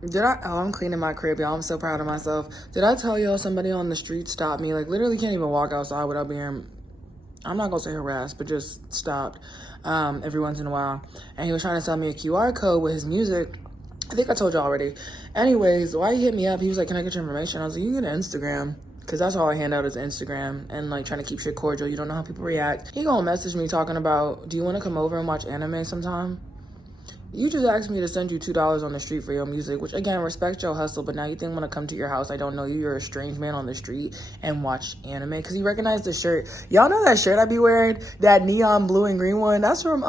I'm cleaning my crib, y'all. I'm so proud of myself. Did I tell y'all somebody on the street stopped me? Like, literally can't even walk outside without being, I'm not gonna say harassed, but just stopped every once in a while. And he was trying to sell me a QR code with his music. I think I told you already. Anyways, why he hit me up, he was like, can I get your information? I was like, you can get an Instagram. Because that's all I hand out is Instagram. And like trying to keep shit cordial. You don't know how people react. He gonna message me talking about, do you want to come over and watch anime sometime? You just asked me to send you $2 on the street for your music, which again, respect your hustle, but now you think I'm gonna come to your house, I don't know you, you're a strange man on the street, and watch anime? Because he recognized the shirt. Y'all know that shirt I be wearing? That neon blue and green one? That's from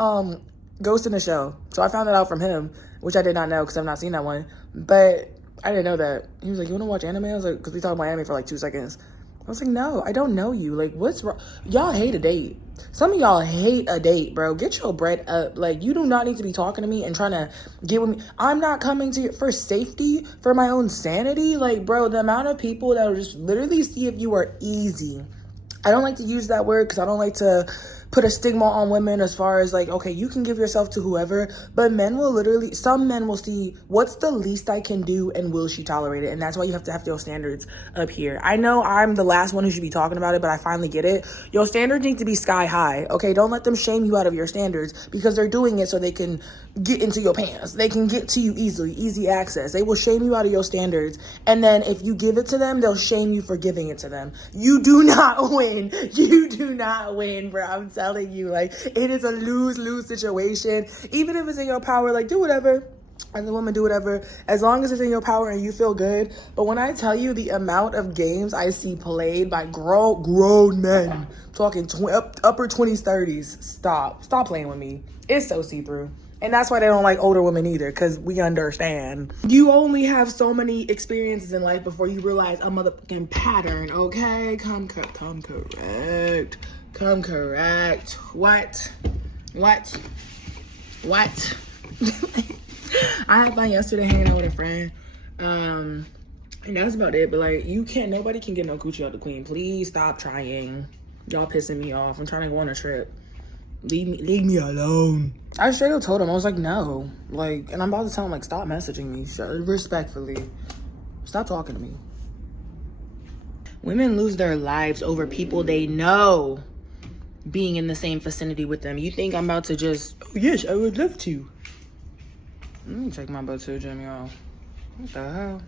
Ghost in the Shell. So I found it out from him, which I did not know because I've not seen that one. But I didn't know that. He was like, you wanna watch anime? I was like, because we talked about anime for like 2 seconds. I was like, no, I don't know you. Like, what's wrong? Y'all hate a date. Some of y'all hate a date, bro. Get your bread up. Like, you do not need to be talking to me and trying to get with me. I'm not coming to you for safety, for my own sanity. Like, bro, the amount of people that will just literally see if you are easy. I don't like to use that word because I don't like to put a stigma on women as far as like, okay, you can give yourself to whoever, but men will literally, some men will see what's the least I can do and will she tolerate it? And that's why you have to have your standards up here. I know I'm the last one who should be talking about it, but I finally get it. Your standards need to be sky high, okay? Don't let them shame you out of your standards because they're doing it so they can get into your pants. They can get to you easily, easy access. They will shame you out of your standards. And then if you give it to them, they'll shame you for giving it to them. You do not win. You do not win, bro. I'm telling you, like, it is a lose-lose situation. Even if it's in your power, like, do whatever. As a woman, do whatever. As long as it's in your power and you feel good. But when I tell you the amount of games I see played by grown men, talking upper 20s, 30s, stop playing with me. It's so see-through. And that's why they don't like older women either, because we understand. You only have so many experiences in life before you realize a motherfucking pattern, okay? Come correct. Come correct. What? I had fun yesterday hanging out with a friend. And that's about it. But like, nobody can get no coochie out the queen. Please stop trying. Y'all pissing me off. I'm trying to go on a trip. Leave me alone. I straight up told him, I was like, no. Like, and I'm about to tell him, like, stop messaging me. Respectfully. Stop talking to me. Women lose their lives over people they know being in the same vicinity with them. You think I'm about to just, oh, yes, I would love to. Let me take my butt to the gym, y'all. What the hell?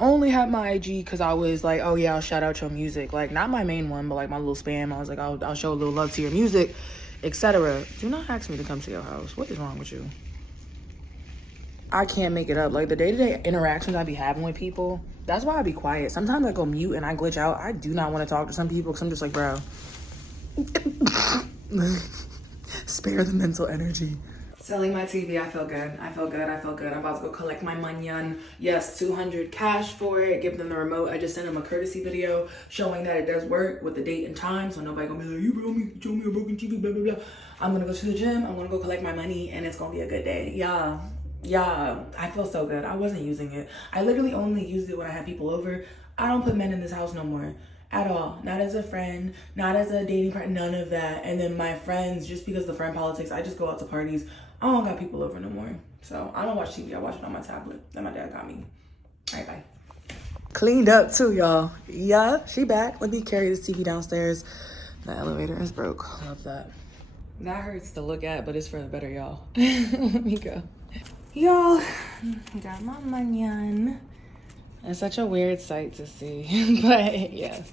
Only have my IG because I was like, oh, yeah, I'll shout out your music. Like, not my main one, but like my little spam. I was like, I'll show a little love to your music, etc. Do not ask me to come to your house. What is wrong with you? I can't make it up. Like, the day-to-day interactions I be having with people, that's why I be quiet. Sometimes I go mute and I glitch out. I do not want to talk to some people because I'm just like, bro. Spare the mental energy. Selling my TV, I feel good. I'm about to go collect my money. Yes, 200 cash for it. Give them the remote. I just sent them a courtesy video showing that it does work with the date and time. So nobody gonna be like, you brought me, show me a broken TV, blah, blah, blah. I'm gonna go to the gym. I'm gonna go collect my money and it's gonna be a good day. Yeah, I feel so good. I wasn't using it. I literally only used it when I had people over. I don't put men in this house no more. At all. Not as a friend, not as a dating partner, none of that. And then my friends, just because of the friend politics, I just go out to parties. I don't got people over no more. So I don't watch TV. I watch it on my tablet that my dad got me. All right, bye. Cleaned up too, y'all. Yeah, she back. Let me carry this TV downstairs. The elevator is broke. Love that. That hurts to look at, but it's for the better, y'all. Let me go. Y'all, got my money on. It's such a weird sight to see, but yes.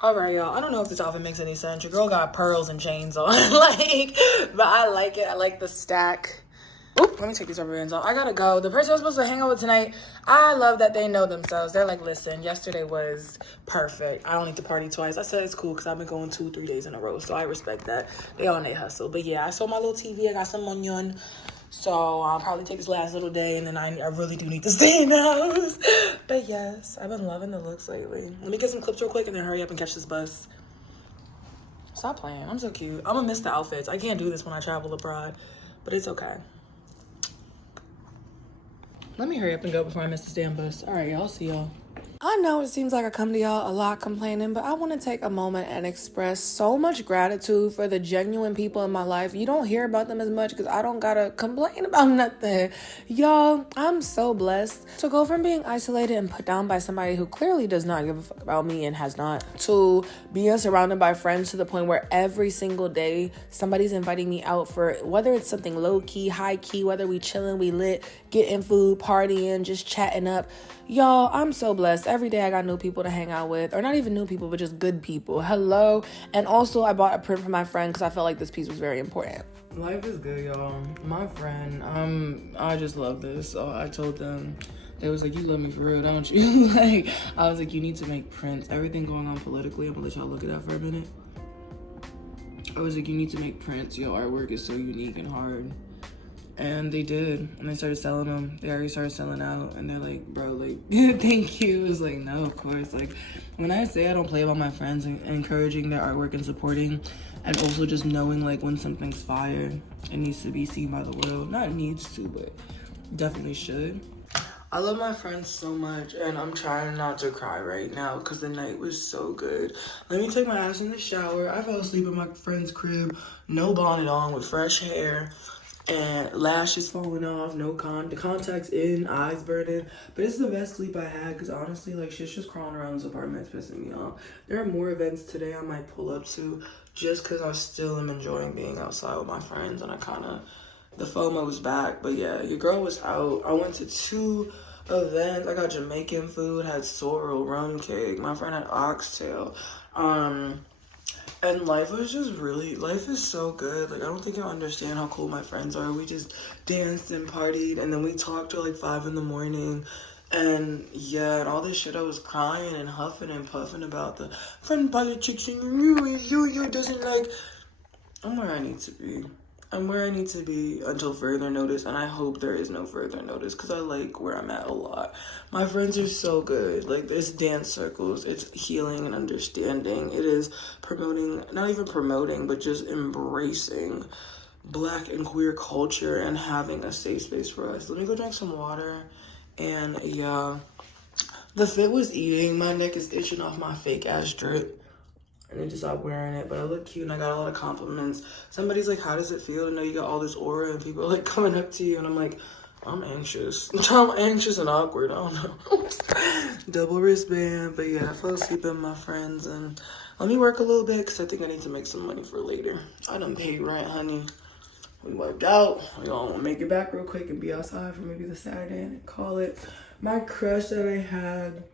All right, y'all. I don't know if this outfit makes any sense. Your girl got pearls and chains on, like, but I like it. I like the stack. Oop, let me take these rubber bands off. I gotta go. The person I'm supposed to hang out with tonight, I love that they know themselves. They're like, listen, yesterday was perfect. I don't need to party twice. I said it's cool because I've been going 2-3 days in a row, so I respect that. They on their hustle. But yeah, I sold my little TV. I got some money on. So I'll probably take this last little day, and then I really do need to stay in the house. But yes, I've been loving the looks lately. Let me get some clips real quick and then hurry up and catch this bus. Stop playing. I'm so cute. I'm gonna miss the outfits. I can't do this when I travel abroad, but it's okay. Let me hurry up and go before I miss this damn bus. All right, y'all. See y'all. I know it seems like I come to y'all a lot complaining, but I want to take a moment and express so much gratitude for the genuine people in my life. You don't hear about them as much because I don't gotta complain about nothing. Y'all, I'm so blessed to go from being isolated and put down by somebody who clearly does not give a fuck about me and has not, to being surrounded by friends to the point where every single day somebody's inviting me out for, whether it's something low-key, high-key, whether we chilling, we lit, getting food, partying, just chatting up. Y'all, I'm so blessed. Every day I got new people to hang out with, or not even new people, but just good people. Hello. And also I bought a print for my friend because I felt like this piece was very important. Life is good, y'all. My friend, I just love this. So I told them, they was like, you love me for real, don't you? Like, I was like, you need to make prints. Everything going on politically, I'm gonna let y'all look at that for a minute. I was like, you need to make prints. Your artwork is so unique and hard. And they did, and they started selling them. They already started selling out, and they're like, bro, like, thank you. It was like, no, of course. Like, when I say I don't play about my friends and encouraging their artwork and supporting, and also just knowing, like, when something's fire, it needs to be seen by the world. Not needs to, but definitely should. I love my friends so much, and I'm trying not to cry right now because the night was so good. Let me take my ass in the shower. I fell asleep in my friend's crib, no bonnet on, with fresh hair. And lashes falling off, the contacts in, eyes burning. But it's the best sleep I had because honestly, like, shit's just crawling around this apartment. It's pissing me off. There are more events today I might pull up to just because I still am enjoying being outside with my friends, and the FOMO's back. But yeah, your girl was out. I went to 2 events. I got Jamaican food, had sorrel, rum cake. My friend had oxtail. And life is so good. Like, I don't think you'll understand how cool my friends are. We just danced and partied, and then we talked till like 5 in the morning. And yeah, and all this shit I was crying and huffing and puffing about the friend politics and you doesn't like. I'm where I need to be. I'm where I need to be until further notice, and I hope there is no further notice because I like where I'm at a lot. My friends are so good. Like, this dance circles, it's healing and understanding. It is promoting, not even promoting, but just embracing Black and queer culture and having a safe space for us. Let me go drink some water. And yeah, the fit was eating. My neck is itching off my fake ass drip. I need to stop wearing it, but I look cute and I got a lot of compliments. Somebody's like, how does it feel to know you got all this aura and people are like coming up to you? And I'm like, I'm anxious. I'm anxious and awkward. I don't know. Double wristband. But yeah, I fell asleep with my friends, and let me work a little bit because I think I need to make some money for later. I done paid rent, honey. We wiped out. We're going to make it back real quick and be outside for maybe the Saturday and call it. My crush that I had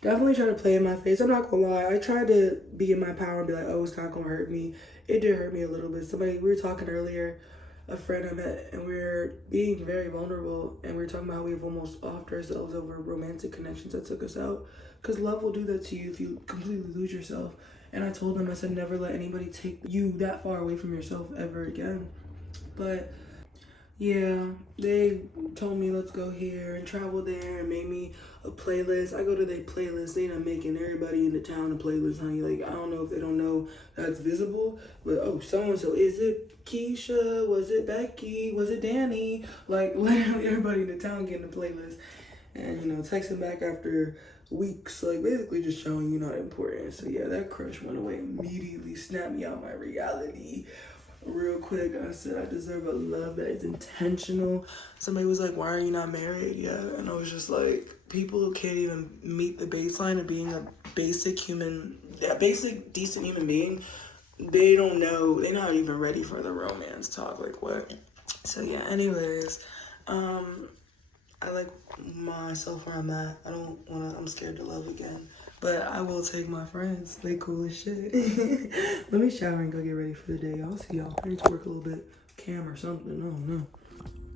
definitely tried to play in my face. I'm not gonna lie. I tried to be in my power and be like, oh, it's not gonna hurt me. It did hurt me a little bit. We were talking earlier, a friend I met, and we were being very vulnerable, and we were talking about how we've almost offed ourselves over romantic connections that took us out. Because love will do that to you if you completely lose yourself. And I told them, I said, never let anybody take you that far away from yourself ever again. But yeah, they told me let's go here and travel there and made me a playlist. I go to their playlist. They not making everybody in the town a playlist, honey. Like, I don't know if they don't know that's visible, but oh, so-and-so, is it Keisha? Was it Becky? Was it Danny? Like, literally everybody in the town getting a playlist. And, texting back after weeks, like, basically just showing you not important. So yeah, that crush went away immediately, snapped me out my reality. Real quick, I said I deserve a love that is intentional. Somebody was like, why are you not married yet? And I was just like, people can't even meet the baseline of being a basic, decent human being. They don't know. They're not even ready for the romance talk. Like, what? So yeah, anyways, I like myself where I'm at. I'm scared to love again. But I will take my friends. They cool as shit. Let me shower and go get ready for the day. I'll see y'all. I need to work a little bit. Cam or something. I don't know.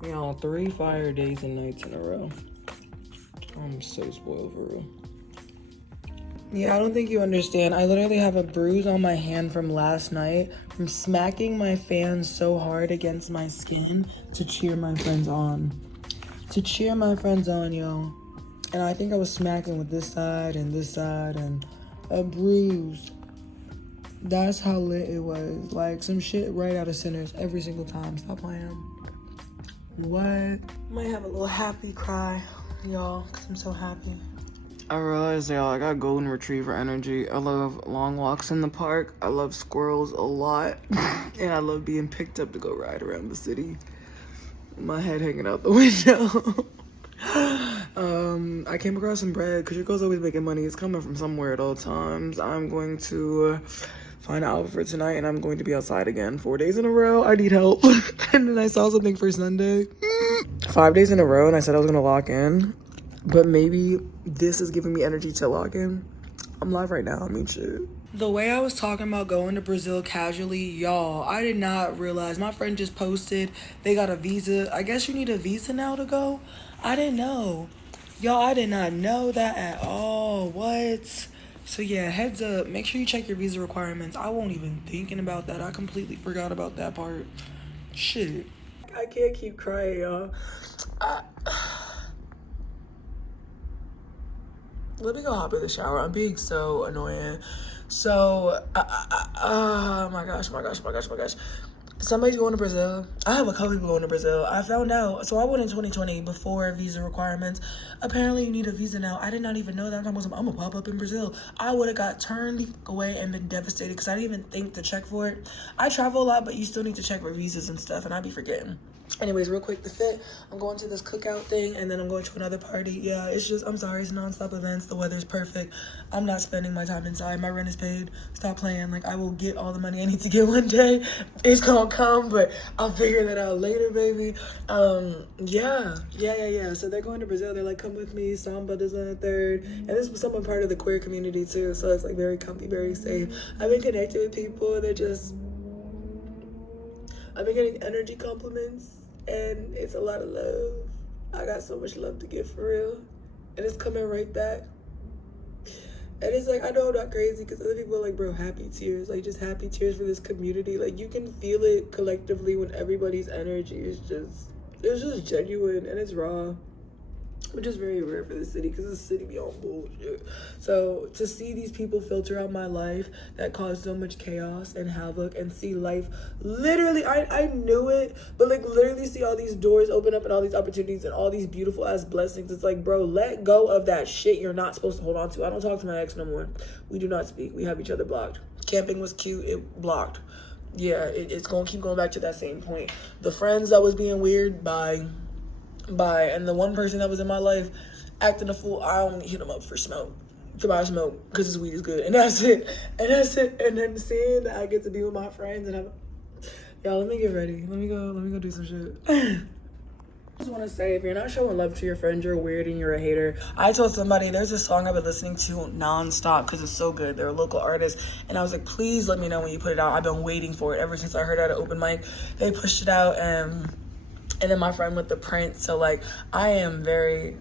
Y'all, 3 fire days and nights in a row. I'm so spoiled for real. Yeah, I don't think you understand. I literally have a bruise on my hand from last night from smacking my fan so hard against my skin to cheer my friends on. Y'all. And I think I was smacking with this side and a bruise. That's how lit it was. Like, some shit right out of Sinners every single time. Stop playing. What? Might have a little happy cry, y'all, because I'm so happy. I realized, y'all, I got golden retriever energy. I love long walks in the park. I love squirrels a lot. And I love being picked up to go ride around the city. My head hanging out the window. I came across some bread because your girl's always making money. It's coming from somewhere at all times. I'm going to find an outfit for tonight, and I'm going to be outside again 4 days in a row. I need help. And then I saw something for Sunday. 5 days in a row, and I said I was gonna lock in, but maybe this is giving me energy to lock in. I'm live right now. I mean, shit. The way I was talking about going to Brazil casually, y'all, I did not realize. My friend just posted they got a visa. I guess you need a visa now to go. I didn't know. Y'all, I did not know that at all. What? So yeah, heads up. Make sure you check your visa requirements. I won't even thinking about that. I completely forgot about that part. Shit. I can't keep crying, y'all. Let me go hop in the shower. I'm being so annoying. So, oh my gosh. Somebody's going to Brazil. I have a couple people going to Brazil. I found out. So I went in 2020 before visa requirements. Apparently you need a visa now. I did not even know that. I'm gonna pop up in Brazil. I would have got turned away and been devastated because I didn't even think to check for it. I travel a lot, but you still need to check for visas and stuff, and I be forgetting. Anyways, real quick, the fit. I'm going to this cookout thing, and then I'm going to another party. Yeah, it's just, I'm sorry, it's nonstop events. The weather's perfect. I'm not spending my time inside. My rent is paid. Stop playing. Like, I will get all the money I need to get one day. It's gonna come, but I'll figure that out later, baby. Yeah. So they're going to Brazil. They're like, come with me. Samba does on the 3rd. And this was someone part of the queer community, too. So it's, like, very comfy, very safe. I've been connected with people. I've been getting energy compliments. And it's a lot of love. I got so much love to give for real. And it's coming right back. And it's like, I know I'm not crazy because other people are like, bro, happy tears. Like, just happy tears for this community. Like, you can feel it collectively when everybody's energy is just, it's just genuine and it's raw. Which is very rare for the city because the city be on bullshit. So to see these people filter out my life that caused so much chaos and havoc and see life literally, I knew it, but like literally see all these doors open up and all these opportunities and all these beautiful ass blessings. It's like, bro, let go of that shit you're not supposed to hold on to. I don't talk to my ex no more. We do not speak. We have each other blocked. Camping was cute. It blocked. Yeah, it's going to keep going back to that same point. The friends that was being weird, bye. And the one person that was in my life acting a fool, I only hit him up for smoke, to buy smoke, because his weed is good, and that's it. And then seeing that I get to be with my friends and y'all, let me get ready. Let me go do some shit. I just want to say, if you're not showing love to your friends, you're weird and you're a hater. I told somebody there's a song I've been listening to nonstop because it's so good. They're a local artist, and I was like, please let me know when you put it out. I've been waiting for it ever since I heard it at an open mic. They pushed it out, and then my friend with the print. So like, I am very,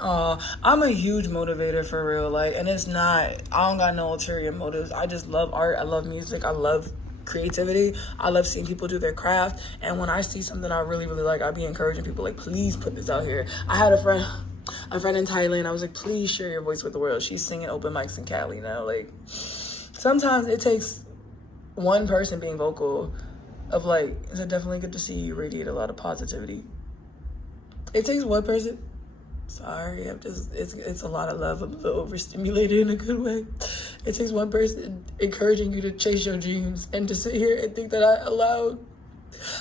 I'm a huge motivator for real. Like, and it's not, I don't got no ulterior motives. I just love art. I love music. I love creativity. I love seeing people do their craft. And when I see something I really, really like, I be encouraging people like, please put this out here. I had a friend in Thailand. I was like, please share your voice with the world. She's singing open mics in Cali now. Like, sometimes it takes one person being vocal of like, is it definitely good to see you radiate a lot of positivity. It takes one person. Sorry, it's a lot of love. I'm a little overstimulated in a good way. It takes one person encouraging you to chase your dreams and to sit here and think that I allowed.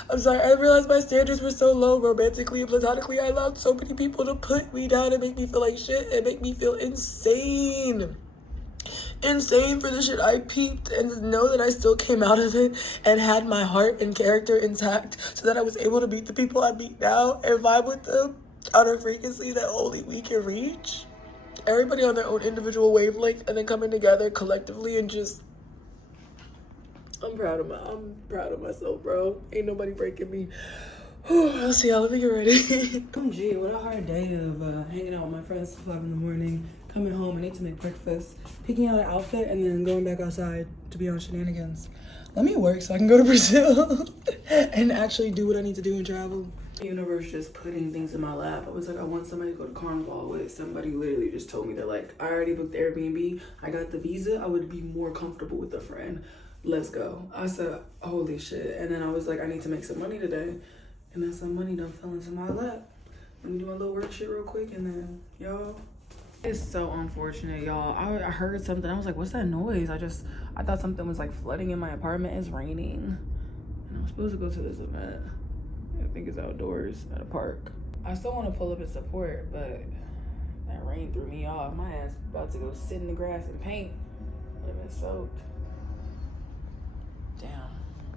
I'm sorry, I realized my standards were so low romantically and platonically. I allowed so many people to put me down and make me feel like shit and make me feel insane for the shit I peeped, and know that I still came out of it and had my heart and character intact so that I was able to meet the people I meet now and vibe with them on a frequency that only we can reach. Everybody on their own individual wavelength and then coming together collectively and just, I'm proud of myself, bro. Ain't nobody breaking me. I'll see y'all. Let me get ready. OMG, what a hard day of hanging out with my friends till 5 in the morning. Coming home, I need to make breakfast, picking out an outfit, and then going back outside to be on shenanigans. Let me work so I can go to Brazil and actually do what I need to do and travel. The universe just putting things in my lap. I was like, I want somebody to go to Carnival with. Somebody literally just told me, they're like, I already booked the Airbnb. I got the visa. I would be more comfortable with a friend. Let's go. I said, holy shit. And then I was like, I need to make some money today. And then some money done fell into my lap. Let me do my little work shit real quick, and then y'all. It's so unfortunate, y'all. I heard something. I was like, what's that noise? I thought something was like flooding in my apartment. It's raining. And I'm supposed to go to this event. I think it's outdoors at a park. I still want to pull up and support, but that rain threw me off. My ass about to go sit in the grass and paint. I've been soaked. Damn.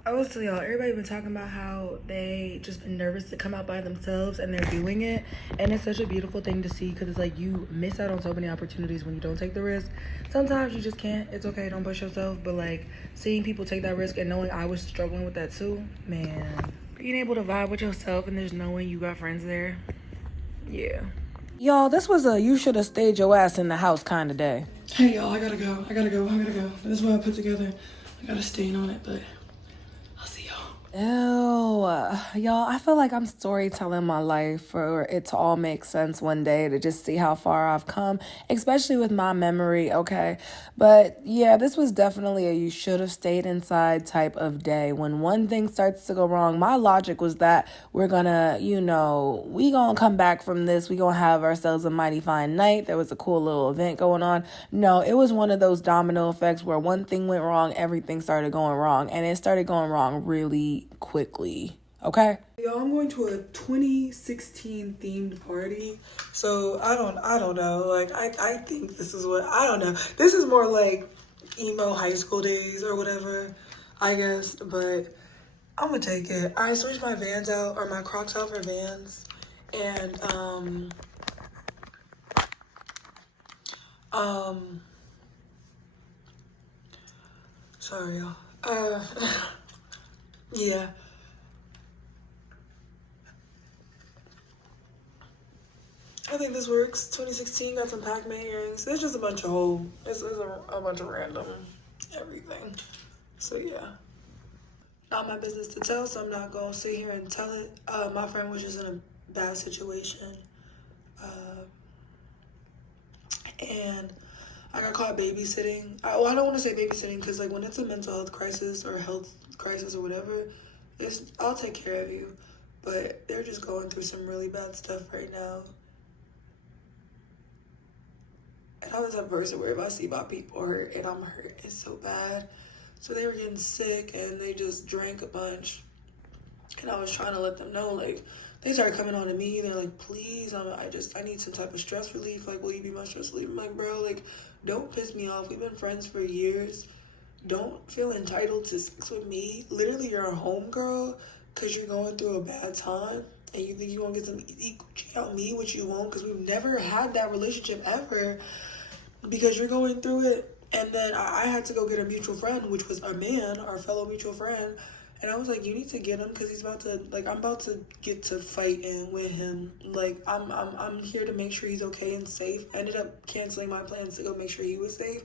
I was telling y'all, everybody been talking about how they just been nervous to come out by themselves, and they're doing it, and it's such a beautiful thing to see, because it's like you miss out on so many opportunities when you don't take the risk. Sometimes you just can't. It's okay, don't push yourself, but like seeing people take that risk and knowing I was struggling with that too, man, being able to vibe with yourself and just knowing you got friends there, yeah. Y'all, this was a you should have stayed your ass in the house kind of day. Hey y'all, I gotta go. This is what I put together. I got a stain on it, but I'll see y'all. Ew, y'all, I feel like I'm storytelling my life for it to all make sense one day, to just see how far I've come, especially with my memory, okay? But yeah, this was definitely a you should have stayed inside type of day. When one thing starts to go wrong, my logic was that we're gonna, we gonna come back from this. We gonna have ourselves a mighty fine night. There was a cool little event going on. No, it was one of those domino effects where one thing went wrong, everything started going wrong, and it started going wrong really quickly. Okay, y'all, I'm going to a 2016 themed party, so I don't know, like I think this is what, I don't know, this is more like emo high school days or whatever, I guess, but I'm gonna take it. I switched my Vans out, or my Crocs out for Vans, and sorry y'all, yeah. I think this works. 2016, got some Pac-Man earrings. It's just a bunch of it's a bunch of random everything. So yeah, not my business to tell, so I'm not gonna sit here and tell it. My friend was just in a bad situation, and I got caught babysitting. I don't want to say babysitting, because like when it's a mental health crisis or health crisis or whatever, I'll take care of you. But they're just going through some really bad stuff right now. And I'm the type of person where if I see my people hurt and I'm hurt, it's so bad. So they were getting sick and they just drank a bunch. And I was trying to let them know, like, they started coming on to me. They're like, please, I need some type of stress relief. Like, will you be my stress relief? I'm like, bro, like, don't piss me off. We've been friends for years. Don't feel entitled to sex with me. Literally, you're a homegirl because you're going through a bad time. And you think you want to get some equal out me, which you won't, because we've never had that relationship ever. Because you're going through it. And then I had to go get a mutual friend, which was a man, our fellow mutual friend. And I was like, you need to get him, because he's about to, like, I'm about to get to fighting with him. Like, I'm here to make sure he's okay and safe. I ended up canceling my plans to go make sure he was safe.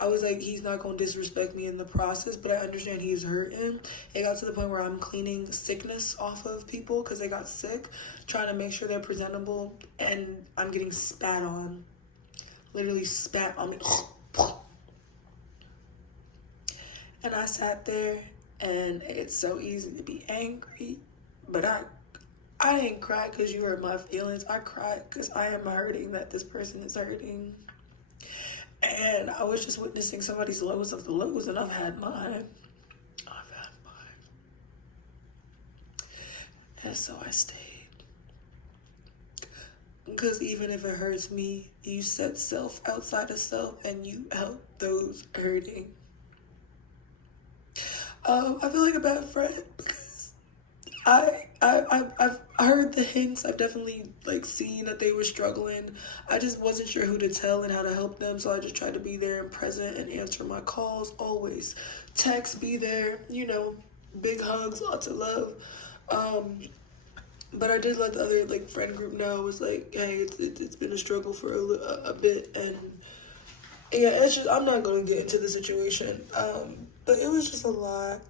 I was like, he's not going to disrespect me in the process, but I understand he's hurting. It got to the point where I'm cleaning sickness off of people because they got sick, trying to make sure they're presentable, and I'm getting spat on. Literally spat on me. And I sat there, and it's so easy to be angry, but I didn't cry because you hurt my feelings. I cried because I am hurting that this person is hurting. And I was just witnessing somebody's lows of the lows, and I've had mine. And so I stayed. Because even if it hurts me, you set self outside of self, and you help those hurting. I feel like a bad friend because I've heard the hints. I've definitely like seen that they were struggling. I just wasn't sure who to tell and how to help them, so I just tried to be there and present and answer my calls always. Text, be there, big hugs, lots of love. But I did let the other like friend group know. It was like, hey, it's been a struggle for a bit, and yeah, it's just, I'm not gonna get into the situation. But it was just a lot.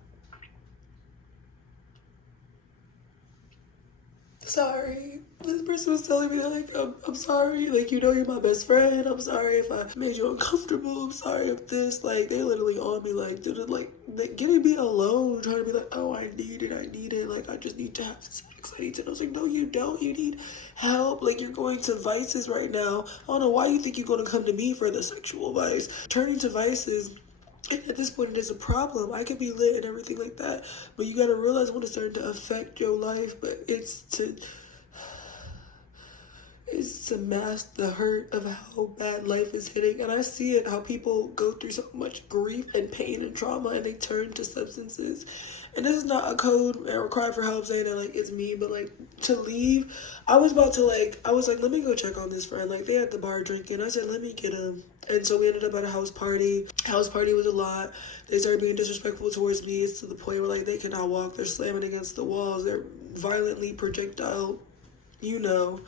Sorry. This person was telling me, like, I'm sorry, like, you know you're my best friend, I'm sorry if I made you uncomfortable, I'm sorry if this, like, they literally on me, like, they getting me alone, trying to be like, oh, I need it, like, I just need to have sex, I need to, I was like, no, you don't, you need help, like, you're going to vices right now, I don't know why you think you're going to come to me for the sexual vice, turning to vices. And at this point, it is a problem. I can be lit and everything like that, but you gotta realize when it's starting to affect your life, but it's to mask the hurt of how bad life is hitting. And I see it, how people go through so much grief and pain and trauma and they turn to substances. And this is not a code or cry for help saying that, like, it's me, but, like, to leave, I was about to, like, I was like, let me go check on this friend. Like, they at the bar drinking. I said, let me get him. And so we ended up at a house party. House party was a lot. They started being disrespectful towards me. It's to the point where, like, they cannot walk. They're slamming against the walls. They're violently projectile, you know.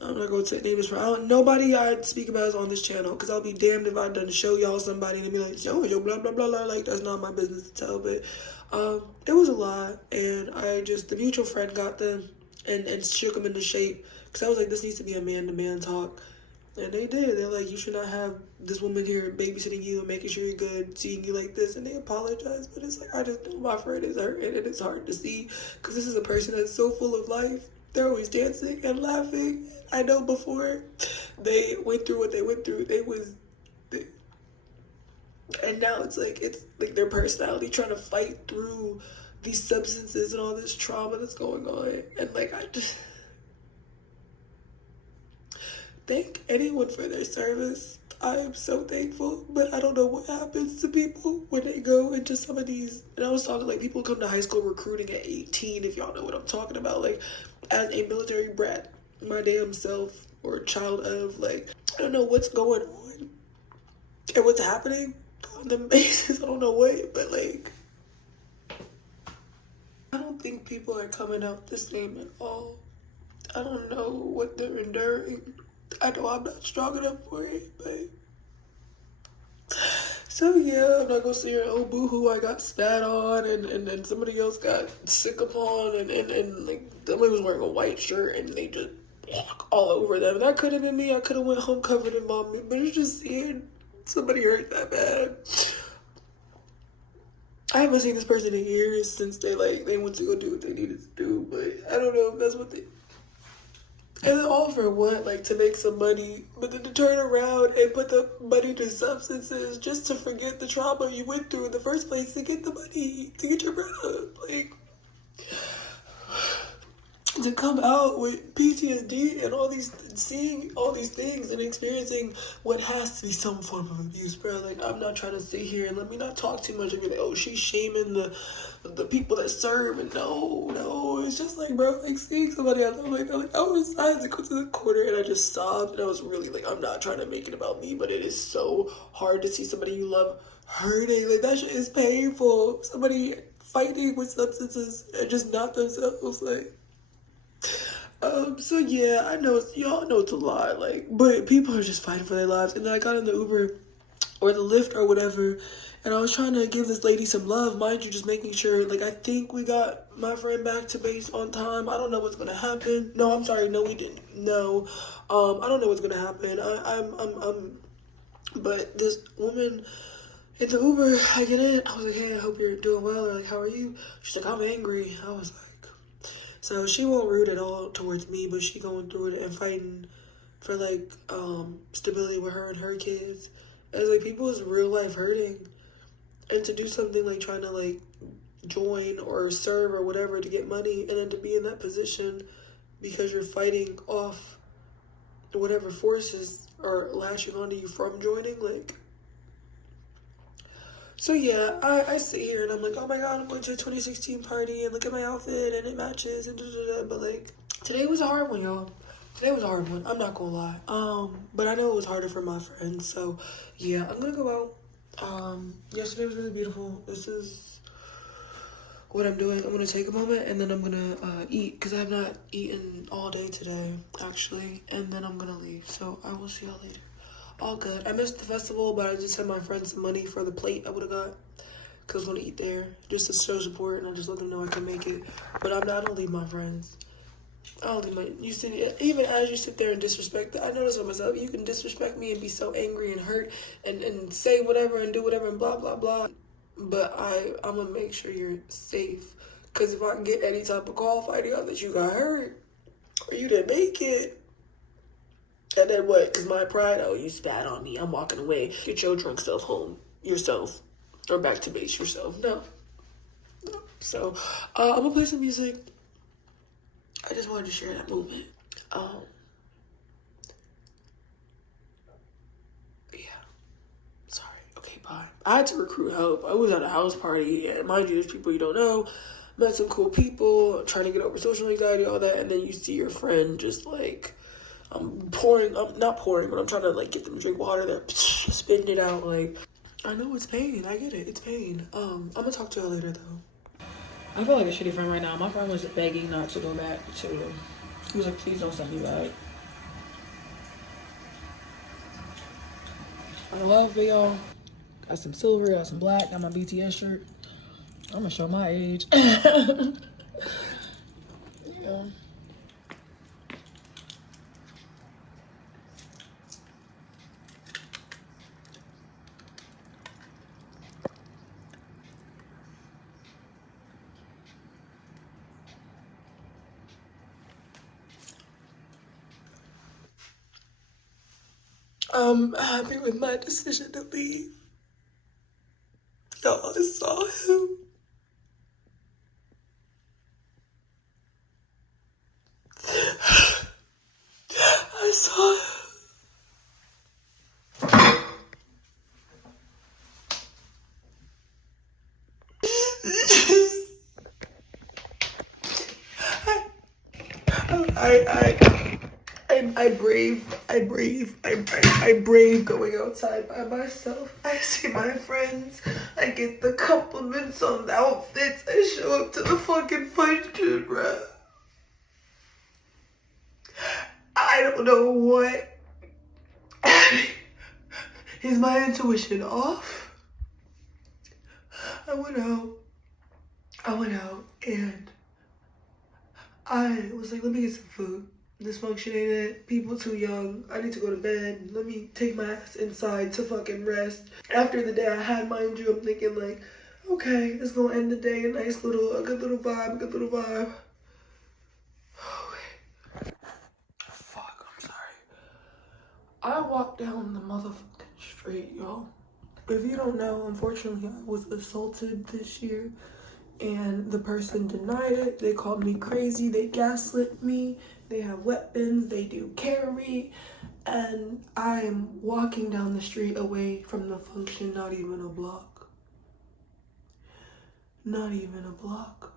I'm not going to say names for nobody I speak about is on this channel, because I'll be damned if I done show y'all somebody and be like, yo, blah, blah, blah, blah. Like, that's not my business to tell. But it was a lot. And the mutual friend got them and shook them into shape. Because I was like, this needs to be a man-to-man talk. And they did. They're like, you should not have this woman here babysitting you and making sure you're good, seeing you like this. And they apologized. But it's like, I just know my friend is hurting and it's hard to see. Because this is a person that's so full of life. They're always dancing and laughing. I know before they went through what they went through, and now it's like their personality trying to fight through these substances and all this trauma that's going on. And, like, I just thank anyone for their service. I am so thankful, but I don't know what happens to people when they go into some of these. And I was talking, like, people come to high school recruiting at 18, if y'all know what I'm talking about. Like, as a military brat, my damn self, or child of, like, I don't know what's going on and what's happening on the basis. I don't know what, but, like, I don't think people are coming out the same at all. I don't know what they're enduring. I know I'm not strong enough for it, but so yeah, I'm not gonna say, oh boo-hoo, I got spat on and somebody else got sick upon and like somebody was wearing a white shirt and they just all over them. That could have been me. I could have went home covered in vomit, but it's just seeing somebody hurt that bad. I haven't seen this person in years since they went to go do what they needed to do, but I don't know if that's what they. And then all for what? Like, to make some money, but then to turn around and put the money to substances just to forget the trauma you went through in the first place to get the money, to get your bread up. Like, to come out with PTSD and seeing all these things and experiencing what has to be some form of abuse, bro. Like, I'm not trying to sit here and let me not talk too much and be like, oh, she's shaming the people that serve, and no, it's just like, bro, like, seeing somebody else, I had to go to the corner and I just sobbed, and I was really like, I'm not trying to make it about me, but it is so hard to see somebody you love hurting. Like, that shit is painful. Somebody fighting with substances and just not themselves, like. So yeah, I know y'all know it's a lot, like, but people are just fighting for their lives. And then I got in the Uber or the Lyft or whatever, and I was trying to give this lady some love, mind you, just making sure, like, I think we got my friend back to base on time. I don't know what's gonna happen. No, I'm sorry, no, we didn't. No, I don't know what's gonna happen. But this woman in the Uber, I get in, I was like, hey, I hope you're doing well, or like, how are you? She's like, I'm angry. I was like, so she won't rude at all towards me, but she going through it and fighting for, like, stability with her and her kids. And it's like, people is real life hurting. And to do something like trying to, like, join or serve or whatever to get money, and then to be in that position because you're fighting off whatever forces are lashing onto you from joining, like. So yeah, I sit here and I'm like, oh my god, I'm going to a 2016 party and look at my outfit and it matches and da-da-da. But, like, today was a hard one, y'all. Today was a hard one, I'm not gonna lie. But I know it was harder for my friends, so yeah, I'm gonna go out. Yesterday was really beautiful. This is what I'm doing. I'm gonna take a moment and then I'm gonna eat, because I have not eaten all day today, actually, and then I'm gonna leave. So I will see y'all later. All good. I missed the festival, but I just sent my friends some money for the plate I would have got, because I was going to eat there just to show support, and I just let them know I can make it. But I don't leave my friends. You sit, even as you sit there and disrespect, I notice on myself, you can disrespect me and be so angry and hurt and say whatever and do whatever and blah, blah, blah. But I'm going to make sure you're safe. Because if I can get any type of call finding out that you got hurt or you didn't make it, and then what? Is my pride? Oh, you spat on me. I'm walking away. Get your drunk self home yourself. Or back to base yourself. No. So, I'm going to play some music. I just wanted to share that moment. Yeah. Sorry. Okay, bye. I had to recruit help. I was at a house party, and mind you, there's people you don't know. Met some cool people, trying to get over social anxiety, all that, and then you see your friend just like, I'm not pouring, but I'm trying to like get them to drink water. They're spitting it out. Like, I know it's pain. I get it. It's pain. I'm gonna talk to y'all later though. I feel like a shitty friend right now. My friend was begging not to go back to him. He was like, please don't send me back. I love it, y'all. Got some silver, got some black, got my BTS shirt. I'm gonna show my age. Yeah. I'm happy with my decision to leave. Y'all saw him. I saw him. I brave going outside by myself. I see my friends. I get the compliments on the outfits. I show up to the fucking function, bruh. I don't know what. Is my intuition off? I went out and I was like, let me get some food. Dysfunctionated, people too young. I need to go to bed. Let me take my ass inside to fucking rest. After the day I had, mind you, I'm thinking like, okay, it's gonna end the day a good little vibe. Oh, wait. Fuck, I'm sorry. I walked down the motherfucking street, y'all. If you don't know, unfortunately, I was assaulted this year. And the person denied it. They called me crazy. They gaslit me. They have weapons. They do carry. And I'm walking down the street away from the function, not even a block. Not even a block.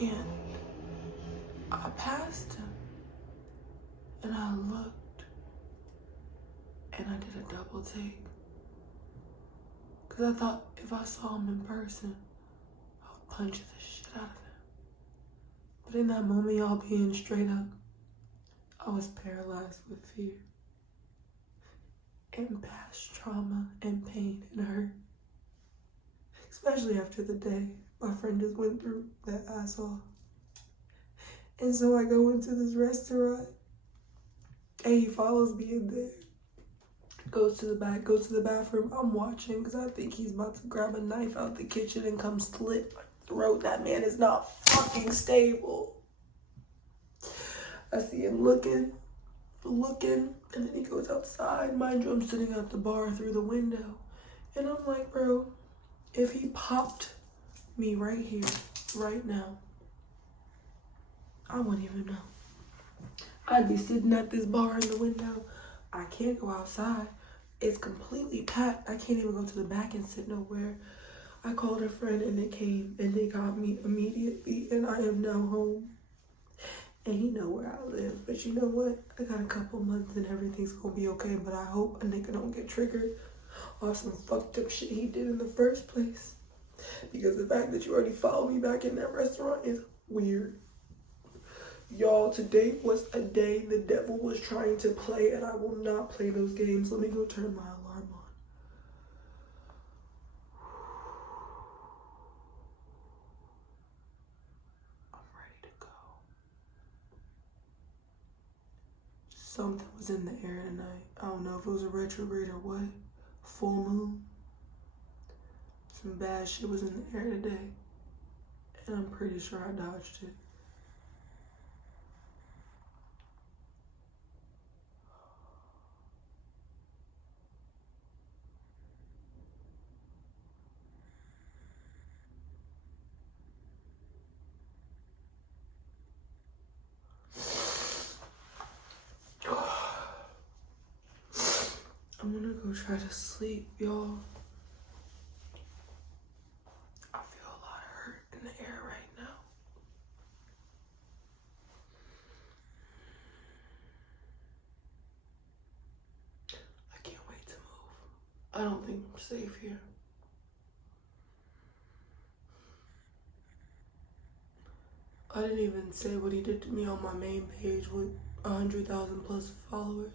And I passed him. And I looked. And I did a double take. Because I thought if I saw him in person, I would punch the shit out of him. But in that moment, y'all being straight up, I was paralyzed with fear. And past trauma and pain and hurt. Especially after the day my friend just went through that I saw. And so I go into this restaurant. And he follows me in there. Goes to the back, goes to the bathroom. I'm watching because I think he's about to grab a knife out the kitchen and come slit my throat. That man is not fucking stable. I see him looking, and then he goes outside. Mind you, I'm sitting at the bar through the window. And I'm like, bro, if he popped me right here, right now, I wouldn't even know. I'd be sitting at this bar in the window. I can't go outside. It's completely packed. I can't even go to the back and sit nowhere. I called a friend and they came and they got me immediately and I am now home. And you know where I live. But you know what? I got a couple months and everything's gonna be okay. But I hope a nigga don't get triggered off some fucked up shit he did in the first place. Because the fact that you already followed me back in that restaurant is weird. Y'all, today was a day the devil was trying to play, and I will not play those games. Let me go turn my alarm was in the air tonight. I don't know if it was a retrograde or what. Full moon. Some bad shit was in the air today. And I'm pretty sure I dodged it. I'm gonna go try to sleep, y'all. I feel a lot of hurt in the air right now. I can't wait to move. I don't think I'm safe here. I didn't even say what he did to me on my main page with 100,000 plus followers.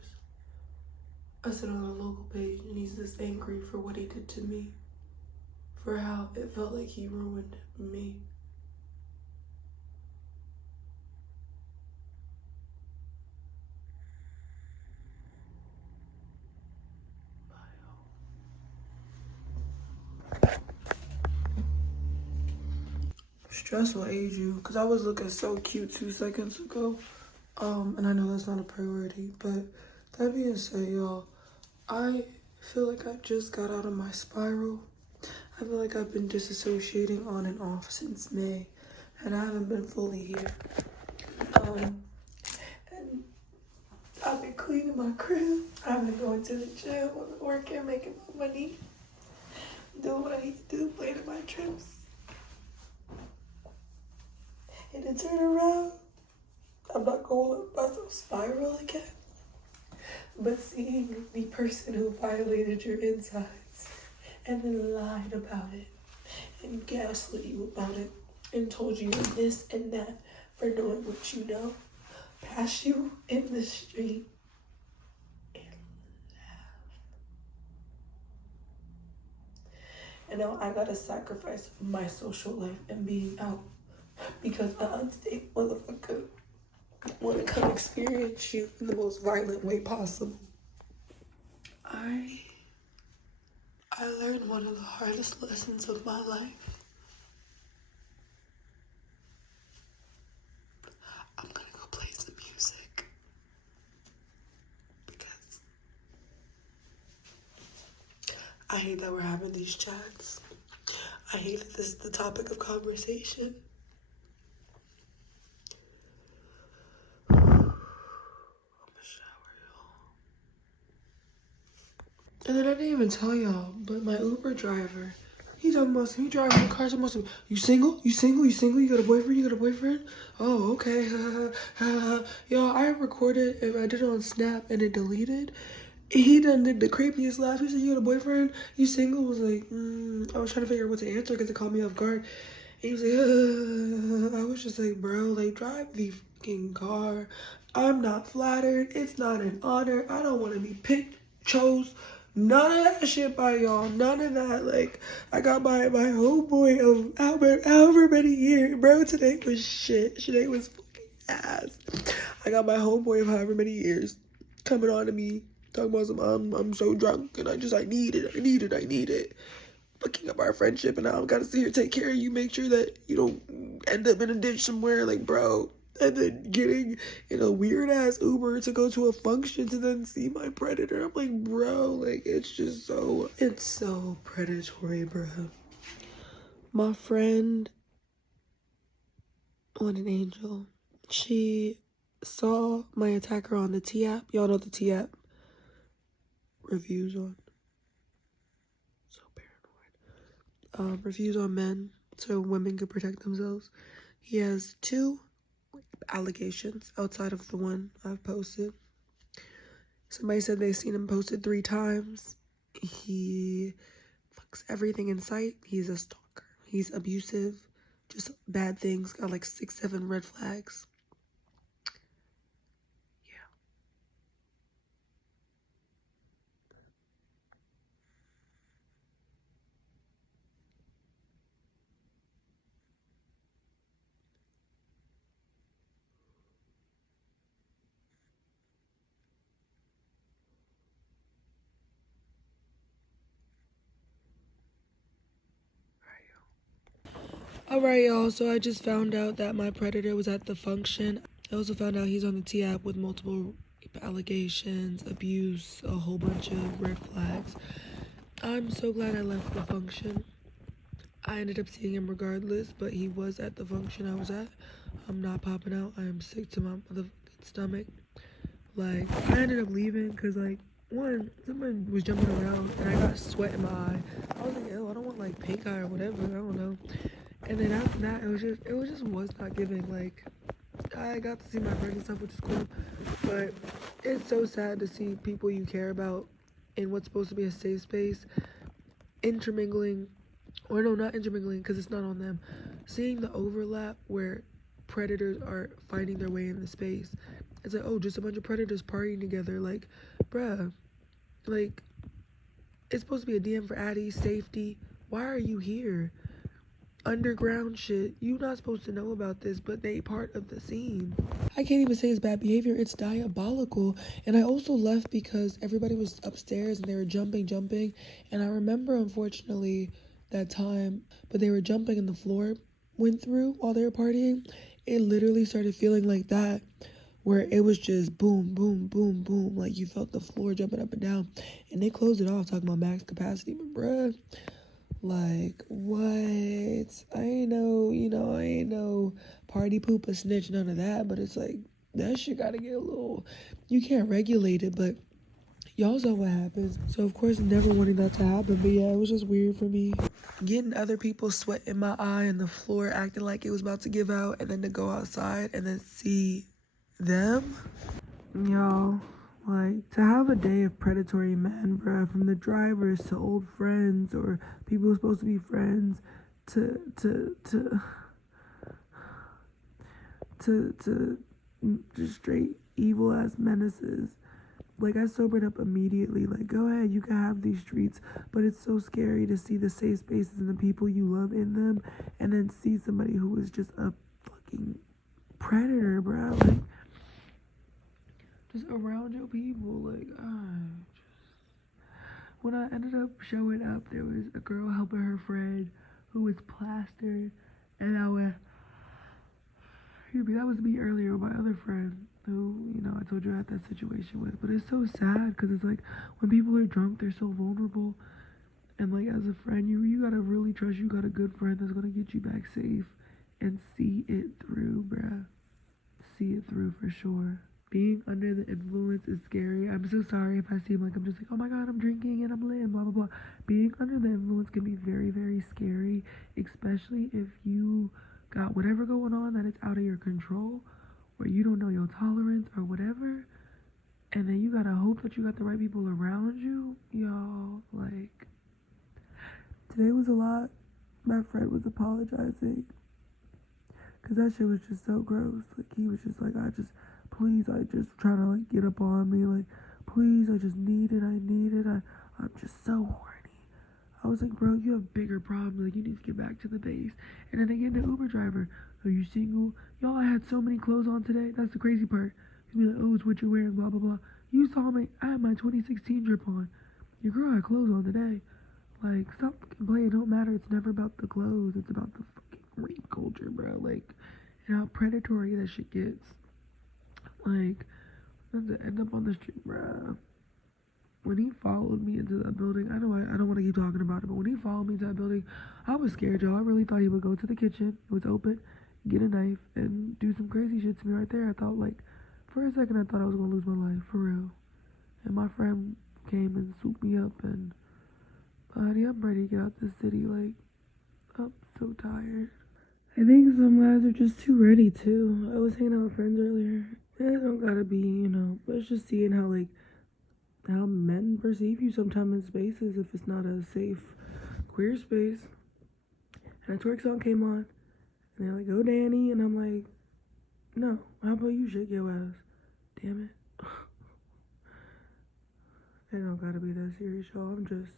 I said on a local page, and he's just angry for what he did to me. For how it felt like he ruined me. Stress will age you, because I was looking so cute 2 seconds ago. And I know that's not a priority, but that being said, y'all, I feel like I just got out of my spiral. I feel like I've been disassociating on and off since May, and I haven't been fully here. And I've been cleaning my crib. I've been going to the gym. I've been working, making my money, doing what I need to do, planning my trips. And then turn around, I'm not going to let myself spiral again. But seeing the person who violated your insides and then lied about it and gaslit you about it and told you this and that for knowing what you know, pass you in the street and laugh. And now I gotta sacrifice my social life and being out because an unstable motherfucker want to come experience you in the most violent way possible. I learned one of the hardest lessons of my life. I'm gonna go play some music because I hate that we're having these chats. I hate that this is the topic of conversation. And then I didn't even tell y'all, but my Uber driver, he talking about he driving the car talking about you single? You single? You single? You got a boyfriend? You got a boyfriend? Oh, okay. Y'all, I recorded and I did it on Snap and it deleted. He done did the creepiest laugh. He said, you got a boyfriend? You single? I was like, I was trying to figure out what to answer because it caught me off guard. And he was like, I was just like, bro, like, drive the fucking car. I'm not flattered. It's not an honor. I don't want to be picked, chose. None of that shit by y'all. None of that. Like, I got my homeboy of however many years. Bro, today was shit. Today was fucking ass. I got my homeboy of however many years coming on to me, talking about some, I'm so drunk and I need it. Fucking up our friendship, and now I've got to sit here, take care of you, make sure that you don't end up in a ditch somewhere, like, bro. And then getting in a weird ass Uber to go to a function to then see my predator. I'm like, bro, like, it's so predatory, bro. My friend, what an angel. She saw my attacker on the T app. Y'all know the T app reviews on. So paranoid. Reviews on men so women can protect themselves. He has 2 allegations outside of the one I've posted. Somebody said they've seen him posted 3 times. He fucks everything in sight. He's a stalker. He's abusive. Just bad things. Got like 6, 7 red flags. Yeah. Alright, y'all, so I just found out that my predator was at the function. I also found out he's on the T app with multiple allegations, abuse, a whole bunch of red flags. I'm so glad I left the function. I ended up seeing him regardless, but he was at the function I was at. I'm not popping out. I am sick to my motherfucking stomach. Like, I ended up leaving because, like, one, someone was jumping around and I got sweat in my eye. I was like, ew, I don't want, like, pink eye or whatever. I don't know. And then after that, was not giving. Like, I got to see my friends and stuff, which is cool. But it's so sad to see people you care about in what's supposed to be a safe space intermingling, or no, not intermingling because it's not on them. Seeing the overlap where predators are finding their way in the space. It's like, oh, just a bunch of predators partying together. Like, bruh, like, it's supposed to be a DM for Addie's safety. Why are you here? Underground shit. You not supposed to know about this, but they part of the scene. I can't even say it's bad behavior. It's diabolical. And I also left because everybody was upstairs and they were jumping. And I remember, unfortunately, that time, but they were jumping and the floor went through while they were partying. It literally started feeling like that, where it was just boom, boom, boom, boom. Like you felt the floor jumping up and down. And they closed it off talking about max capacity. But bruh, like, what? I ain't no party poop a snitch, none of that. But it's like, that shit gotta get a little, you can't regulate it, but y'all saw what happens. So, of course, never wanting that to happen. But yeah, it was just weird for me. Getting other people sweat in my eye and the floor acting like it was about to give out, and then to go outside and then see them. Y'all, like, to have a day of predatory men, bruh, from the drivers to old friends or people who're supposed to be friends to just straight evil ass menaces. Like, I sobered up immediately. Like, go ahead, you can have these streets, but it's so scary to see the safe spaces and the people you love in them, and then see somebody who is just a fucking predator, bruh. Like, just around your people. Like, when I ended up showing up, there was a girl helping her friend who was plastered, and that was me earlier with my other friend who, I told you I had that situation with. But it's so sad because it's like when people are drunk, they're so vulnerable. And like as a friend, you gotta really trust you got a good friend that's gonna get you back safe and see it through, bruh. See it through for sure. Being under the influence is scary. I'm so sorry if I seem like I'm just like, oh my god, I'm drinking and I'm lit and blah blah blah. Being under the influence can be very, very scary, especially if you got whatever going on that is out of your control, or you don't know your tolerance or whatever, and then you gotta hope that you got the right people around you. Y'all, like, today was a lot. My friend was apologizing because that shit was just so gross. Like, he was just like, please, I just trying to like get up on me. Like, please, I just need it. I'm just so horny. I was like, bro, you have bigger problems. Like, you need to get back to the base. And then again, the Uber driver, are you single? Y'all, I had so many clothes on today. That's the crazy part. He'd be like, oh, it's what you're wearing, blah, blah, blah. You saw me. I had my 2016 drip on. Your girl had clothes on today. Like, stop fucking playing. It don't matter. It's never about the clothes. It's about the fucking rape culture, bro. Like, and how predatory that shit gets. Like, not to end up on the street, bruh. When he followed me into that building, I know I don't want to keep talking about it, but when he followed me into that building, I was scared, y'all. I really thought he would go to the kitchen. It was open, get a knife, and do some crazy shit to me right there. I thought, like, for a second, I thought I was going to lose my life, for real. And my friend came and swooped me up, and, buddy, I'm ready to get out this city. Like, I'm so tired. I think some guys are just too ready, too. I was hanging out with friends earlier. It don't gotta be, but it's just seeing how, like, how men perceive you sometimes in spaces if it's not a safe queer space. And a twerk song came on, and they're like, "Oh, Danny," and I'm like, "No, how about you shake your ass?" Damn it. It don't gotta be that serious, y'all. I'm just.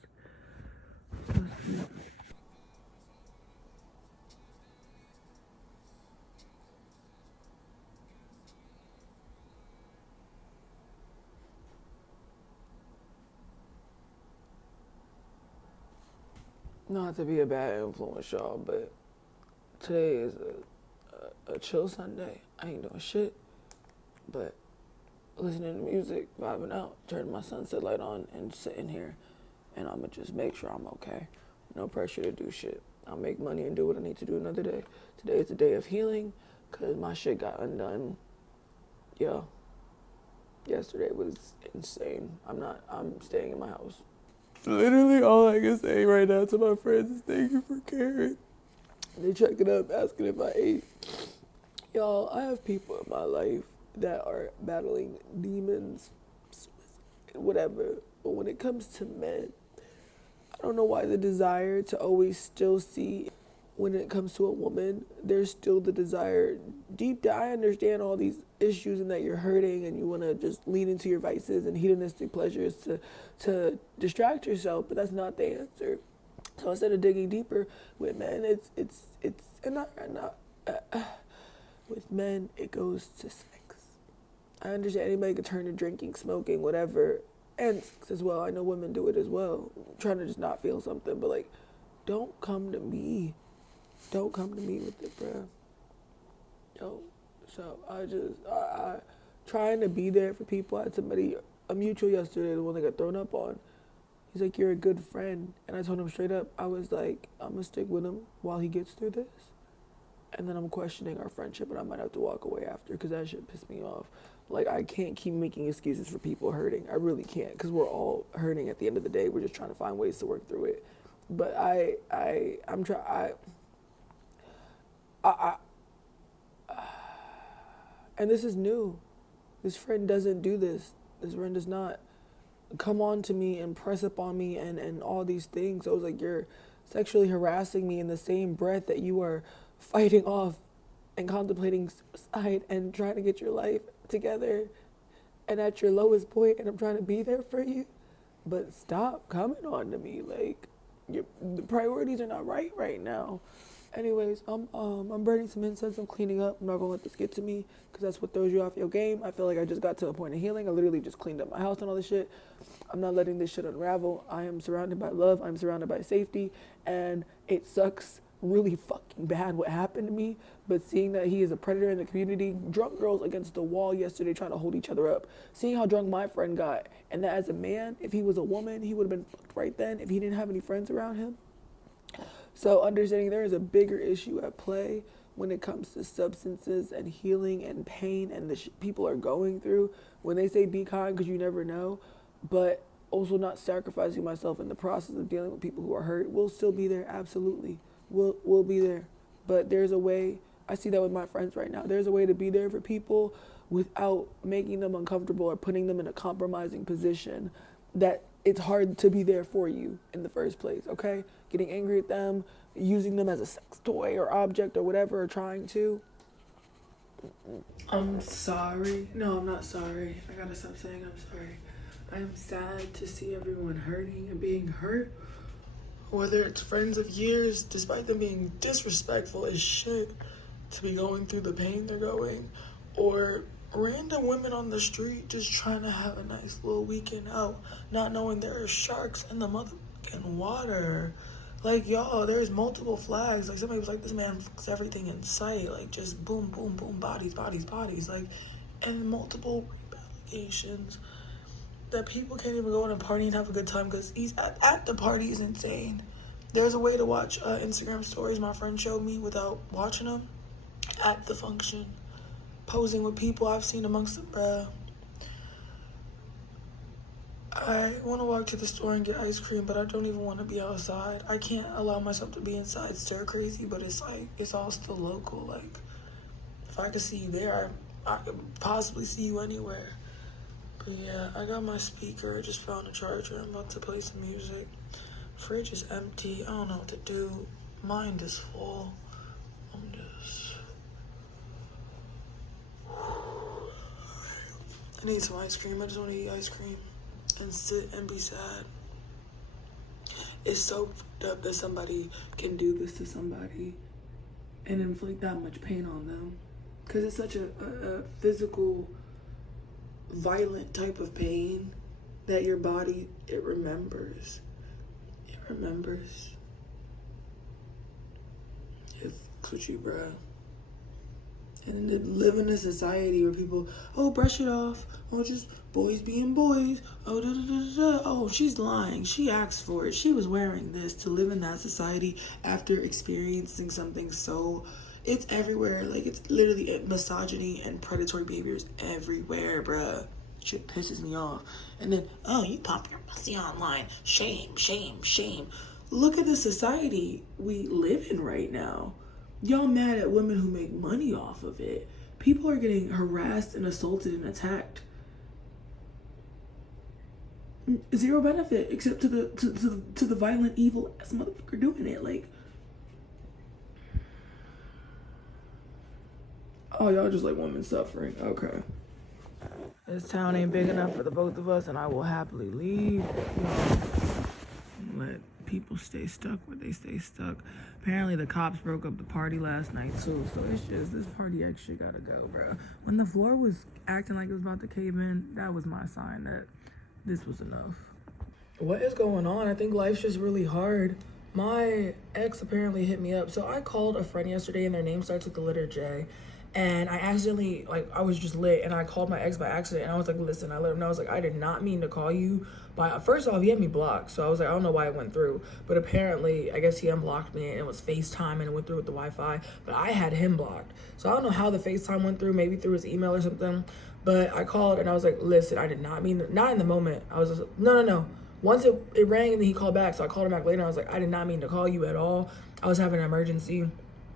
Not to be a bad influence, y'all, but Today is a chill Sunday. I ain't doing shit, but listening to music, vibing out, turning my sunset light on, and sitting here, and I'ma just make sure I'm okay. No pressure to do shit. I'll make money and do what I need to do another day. Today is a day of healing, cause my shit got undone. Yeah. Yesterday was insane. I'm staying in my house. Literally all I can say right now to my friends is thank you for caring. They checking up, asking if I ate. Y'all, I have people in my life that are battling demons, whatever. But when it comes to men, I don't know why the desire to always still see when it comes to a woman, there's still the desire. Deep down, I understand all these issues and that you're hurting and you want to just lean into your vices and hedonistic pleasures to distract yourself, but that's not the answer. So instead of digging deeper with men, with men, it goes to sex. I understand anybody could turn to drinking, smoking, whatever, and sex as well. I know women do it as well, trying to just not feel something, but like, don't come to me. Don't come to me with it, bruh. Yo, so I trying to be there for people. I had somebody, a mutual yesterday, the one that got thrown up on. He's like, you're a good friend. And I told him straight up, I was like, I'm going to stick with him while he gets through this. And then I'm questioning our friendship and I might have to walk away after because that shit pissed me off. Like, I can't keep making excuses for people hurting. I really can't because we're all hurting at the end of the day. We're just trying to find ways to work through it. But I'm trying, and this is new. This friend doesn't do this. This friend does not come on to me and press up on me and all these things. So I was like, you're sexually harassing me in the same breath that you are fighting off and contemplating suicide and trying to get your life together and at your lowest point, and I'm trying to be there for you. But stop coming on to me. Like, the priorities are not right now. Anyways, I'm burning some incense. I'm cleaning up. I'm not gonna let this get to me because that's what throws you off your game. I feel like I just got to a point of healing. I literally just cleaned up my house and all this shit. I'm not letting this shit unravel. I am surrounded by love. I'm surrounded by safety, and it sucks really fucking bad what happened to me. But seeing that he is a predator in the community, drunk girls against the wall yesterday trying to hold each other up. Seeing how drunk my friend got, and that as a man, if he was a woman, he would have been fucked right then if he didn't have any friends around him. So understanding there is a bigger issue at play when it comes to substances and healing and pain and the people are going through. When they say be kind because you never know, but also not sacrificing myself in the process of dealing with people who are hurt. We'll still be there, absolutely. We'll be there. But there's a way, I see that with my friends right now. There's a way to be there for people without making them uncomfortable or putting them in a compromising position that it's hard to be there for you in the first place, okay? Getting angry at them, using them as a sex toy or object or whatever, or trying to. I'm sorry. No, I'm not sorry. I gotta stop saying I'm sorry. I am sad to see everyone hurting and being hurt. Whether it's friends of years, despite them being disrespectful as shit to be going through the pain they're going, or random women on the street just trying to have a nice little weekend out, not knowing there are sharks in the motherfucking water. Like, y'all, there's multiple flags. Like, somebody was like, this man fucks everything in sight. Like, just boom, boom, boom, bodies. Like, and multiple rape allegations that people can't even go on a party and have a good time because he's at the party is insane. There's a way to watch Instagram stories my friend showed me without watching them at the function, posing with people I've seen amongst the I want to walk to the store and get ice cream, but I don't even want to be outside. I can't allow myself to be inside stir crazy, but it's like, it's all still local. Like, if I could see you there, I could possibly see you anywhere. But yeah, I got my speaker. I just found a charger. I'm about to play some music. Fridge is empty. I don't know what to do. Mind is full. I'm just... I need some ice cream. I just want to eat ice cream and sit and be sad. It's so fucked up that somebody can do this to somebody and inflict that much pain on them. Because it's such a physical, violent type of pain that your body, it remembers. It remembers. It's coochie, bruh. And then live in a society where people, oh, brush it off. Oh, just boys being boys. Oh, da da da da. Oh, she's lying. She asked for it. She was wearing this. To live in that society after experiencing something so, it's everywhere. Like, it's literally misogyny and predatory behaviors everywhere, bruh. Shit pisses me off. And then, oh, you pop your pussy online. Shame, shame, shame. Look at the society we live in right now. Y'all mad at women who make money off of it. People are getting harassed and assaulted and attacked. Zero benefit except to the violent, evil ass motherfucker doing it. Like, oh, y'all just like women suffering. Okay. This town ain't big enough for the both of us, and I will happily leave. Let people stay stuck where they stay stuck. Apparently the cops broke up the party last night too, so it's just, this party extra gotta go, bro. When the floor was acting like it was about to cave in, that was my sign that this was enough. What is going on? I think life's just really hard. My ex apparently hit me up. So I called a friend yesterday and their name starts with the letter J. And I accidentally, like, I was just lit and I called my ex by accident and I was like, listen, I let him know, I was like, I did not mean to call you. But first off, he had me blocked. So I was like, I don't know why it went through. But apparently, I guess he unblocked me and it was FaceTime and it went through with the Wi-Fi. But I had him blocked. So I don't know how the FaceTime went through, maybe through his email or something. But I called and I was like, listen, I did not mean, not in the moment. I was just, no. Once it rang and then he called back. So I called him back later. I was like, I did not mean to call you at all. I was having an emergency.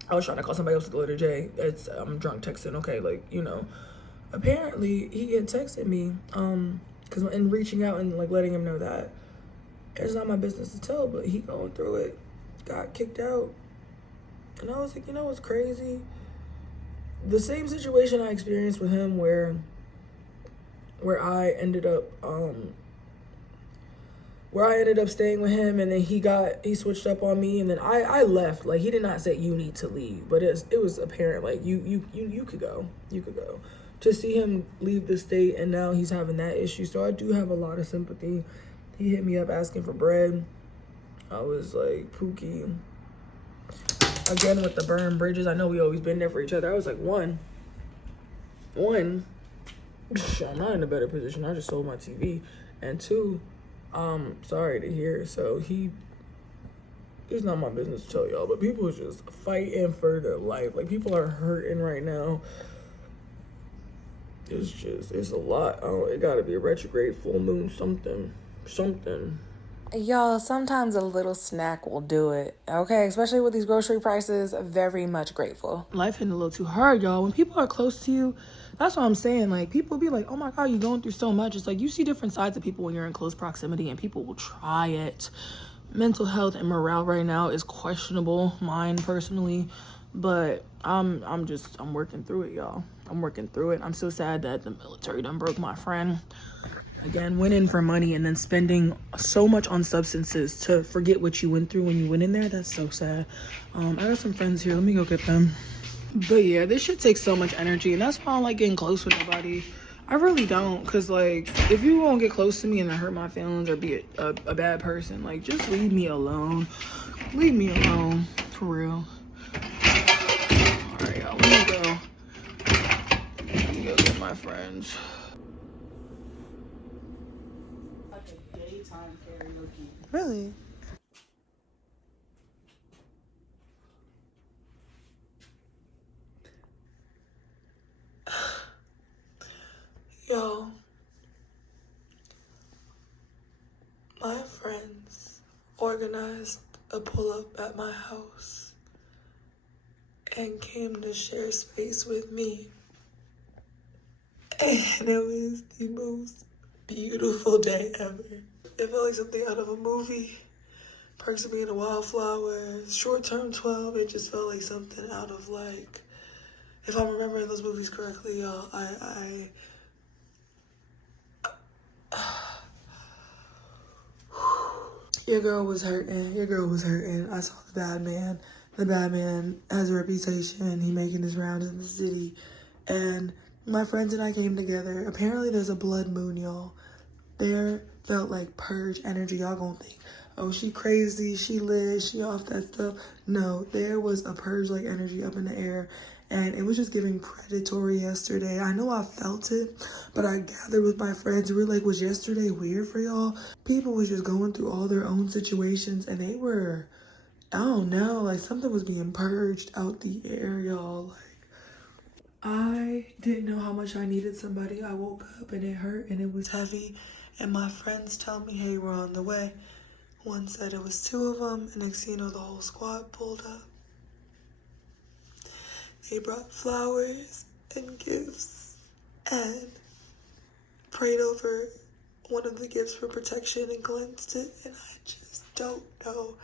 I was trying to call somebody else with the letter J. I'm drunk texting, okay, like, you know. Apparently, he had texted me, because in reaching out and, like, letting him know that it's not my business to tell, but he going through it, got kicked out. And I was like, you know what's crazy? The same situation I experienced with him where I ended up staying with him, and then he switched up on me, and then I left. Like, he did not say you need to leave, but it was apparent, like, you could go. To see him leave the state and now he's having that issue, so I do have a lot of sympathy. He hit me up asking for bread. I was like, Pookie. Again with the burned bridges, I know we always been there for each other. I was like, one, I'm not in a better position. I just sold my TV. And two, sorry to hear. So it's not my business to tell y'all, but people are just fighting for their life. Like, people are hurting right now. It's a lot. Oh, it gotta be a retrograde, full moon, something. Y'all, sometimes a little snack will do it, okay? Especially with these grocery prices, very much grateful. Life hitting a little too hard, y'all. When people are close to you, that's what I'm saying. Like, people be like, oh my God, you're going through so much. It's like, you see different sides of people when you're in close proximity, and people will try it. Mental health and morale right now is questionable, mine personally. But I'm working through it, y'all. I'm working through it. I'm so sad that the military done broke my friend. Again, went in for money and then spending so much on substances to forget what you went through when you went in there. That's so sad. I got some friends here. Let me go get them. But yeah, this shit takes so much energy, and that's why I don't like getting close with nobody. I really don't, because, like, if you won't get close to me and hurt my feelings or be a bad person, like, just leave me alone. Leave me alone, for real. All right, y'all, let me go get my friends. Like a daytime karaoke. Really? Yo, my friends organized a pull-up at my house and came to share space with me. And it was the most beautiful day ever. It felt like something out of a movie. Perks of Being a Wildflower, Short Term 12, it just felt like something out of, like, if I'm remembering those movies correctly, y'all, Your girl was hurting. I saw the bad man. The bad man has a reputation. He making his rounds in the city. And my friends and I came together. Apparently there's a blood moon, y'all. There felt like purge energy. Y'all gonna think, oh, she crazy, she lit, she off that stuff. No, there was a purge-like energy up in the air, and it was just giving predatory yesterday. I know I felt it, but I gathered with my friends. We were like, was yesterday weird for y'all? People was just going through all their own situations, and they were, I don't know, like something was being purged out the air, y'all. Like, I didn't know how much I needed somebody. I woke up and it hurt and it was heavy, and my friends tell me, hey, we're on the way. One said it was 2 of them, and next thing you know, the whole squad pulled up. They brought flowers and gifts and prayed over one of the gifts for protection and cleansed it, and I just don't know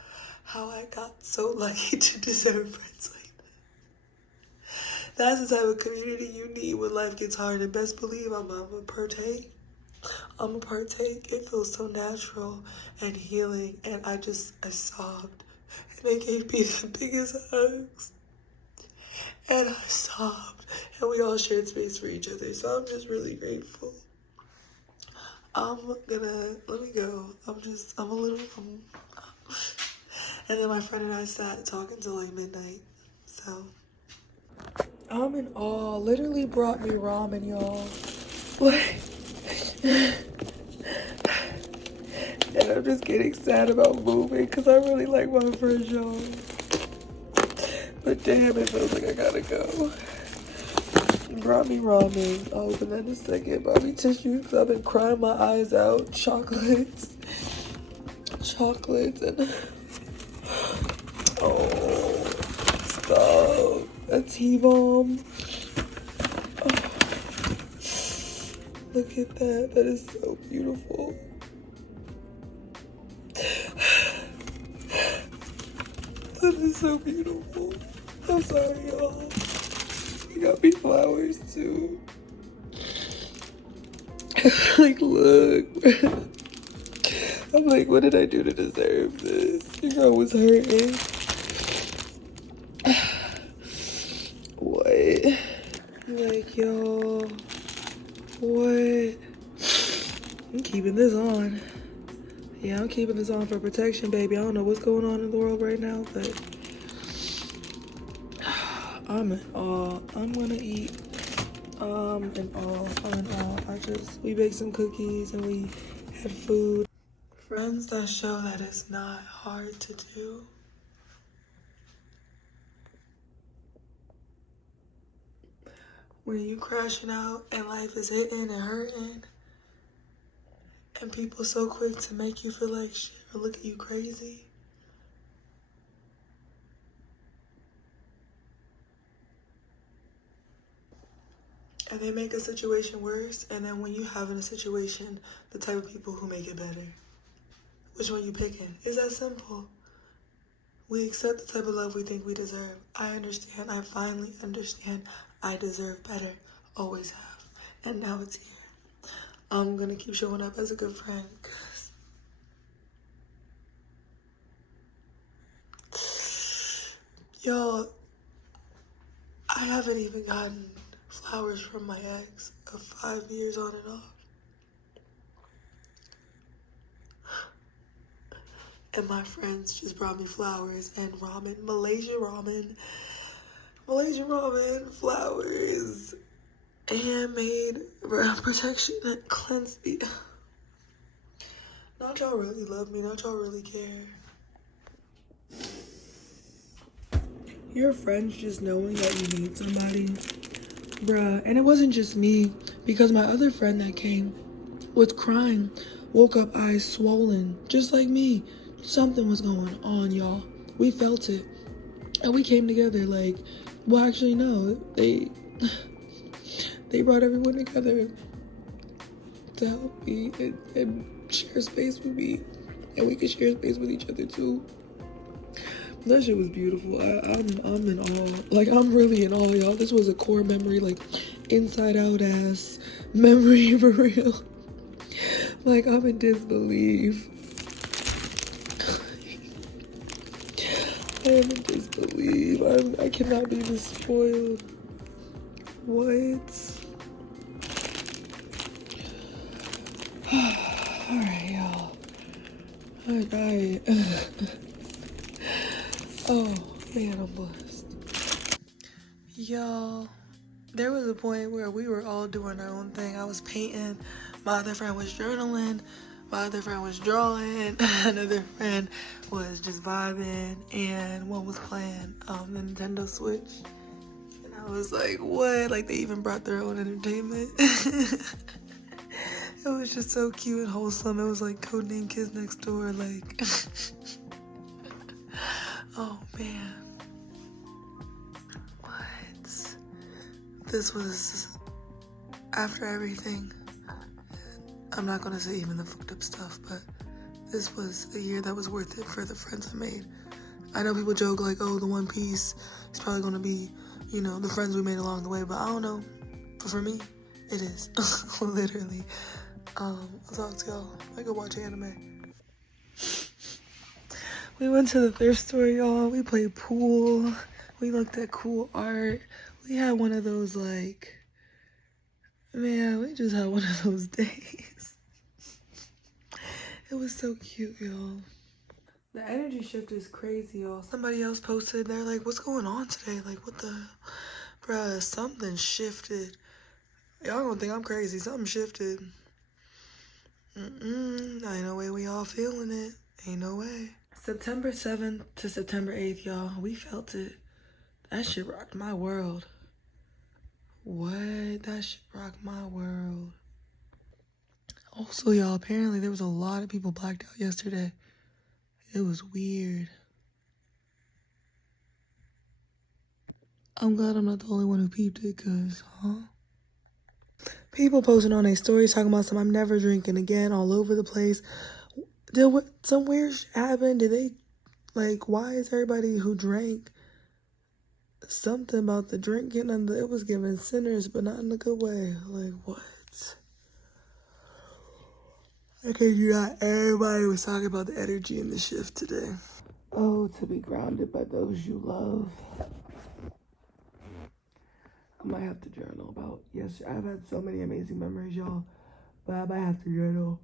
how I got so lucky to deserve friends like that. That's the type of community you need when life gets hard, and best believe I'm gonna partake. It feels so natural and healing, and I sobbed, and they gave me the biggest hugs, and I sobbed, and we all shared space for each other, so I'm just really grateful. Let me go. And then my friend and I sat talking till like midnight, so. I'm in awe. Literally brought me ramen, y'all. Like, and I'm just getting sad about moving because I really like my friends, y'all. But damn, it feels like I gotta go. Brought me ramen. I'll open that in a second. Brought me tissue because I've been crying my eyes out. Chocolates, and oh, stop. A T-bomb. Oh, look at that. That is so beautiful. That is so beautiful. I'm sorry, y'all. You got me flowers too. Like, look. I'm like, what did I do to deserve this? You know, I was hurting. What? Like, y'all. What? I'm keeping this on. Yeah, I'm keeping this on for protection, baby. I don't know what's going on in the world right now, but I'm in awe. I'm gonna eat. I'm in awe. We baked some cookies and we had food. Friends that show that it's not hard to do. When you crashing out and life is hitting and hurting, and people so quick to make you feel like shit or look at you crazy. And they make a situation worse, and then when you have in a situation, the type of people who make it better. Which one you picking? It's that simple. We accept the type of love we think we deserve. I understand. I finally understand. I deserve better. Always have. And now it's here. I'm gonna keep showing up as a good friend, because y'all, I haven't even gotten flowers from my ex of 5 years on and off. And my friends just brought me flowers and ramen, Malaysian ramen, flowers, handmade protection that cleansed me. Not y'all really love me, not y'all really care. Your friends just knowing that you need somebody, bruh. And it wasn't just me, because my other friend that came was crying, woke up eyes swollen, just like me. Something was going on, y'all. We felt it. And we came together like, well, actually, no. They brought everyone together to help me and share space with me. And we could share space with each other, too. That shit was beautiful. I'm in awe. Like, I'm really in awe, y'all. This was a core memory, like, inside out ass memory for real. Like, I'm in disbelief. I am in disbelief. I cannot be this spoiled. What? Alright, y'all. I died. Oh, man, I'm blessed. Y'all, there was a point where we were all doing our own thing. I was painting, my other friend was journaling, my other friend was drawing, another friend was just vibing, and one was playing the Nintendo Switch. And I was like, what? Like, they even brought their own entertainment. It was just so cute and wholesome. It was like Codename Kids Next Door, like. Oh, man. What? This was, after everything, I'm not gonna say even the fucked up stuff, but this was a year that was worth it for the friends I made. I know people joke like, oh, the One Piece is probably gonna be, you know, the friends we made along the way, but I don't know. But for me, it is. Literally. I'll talk to y'all. I go watch anime. We went to the thrift store, y'all. We played pool. We looked at cool art. We had one of those, like, man, we just had one of those days. It was so cute, y'all. The energy shift is crazy, y'all. Somebody else posted, they're like, what's going on today? Like, what the, bruh, something shifted. Y'all gonna think I'm crazy. Something shifted. Ain't no way we all feeling it. Ain't no way. September 7th to September 8th, y'all. We felt it. That shit rocked my world. What? That shit rocked my world. Also, y'all, apparently there was a lot of people blacked out yesterday. It was weird. I'm glad I'm not the only one who peeped it, cause, people posting on their stories talking about I'm never drinking again all over the place. Did some weird shit happen? Did they, like, why is everybody who drank something about the drinking and it was giving sinners, but not in a good way? Like, what? I kid you not, everybody was talking about the energy in the shift today. Oh, to be grounded by those you love. I might have to journal about, yes, I've had so many amazing memories, y'all, but I might have to journal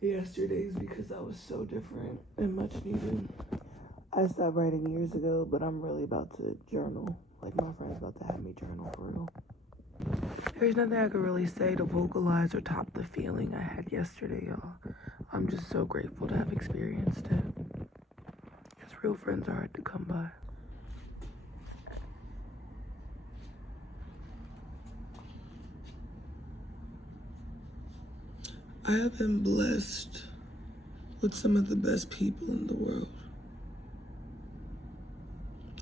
yesterday's because that was so different and much needed. I stopped writing years ago, but I'm really about to journal. Like, my friend's about to have me journal for real. There's nothing I could really say to vocalize or top the feeling I had yesterday, y'all. I'm just so grateful to have experienced it. Because real friends are hard to come by. I have been blessed with some of the best people in the world.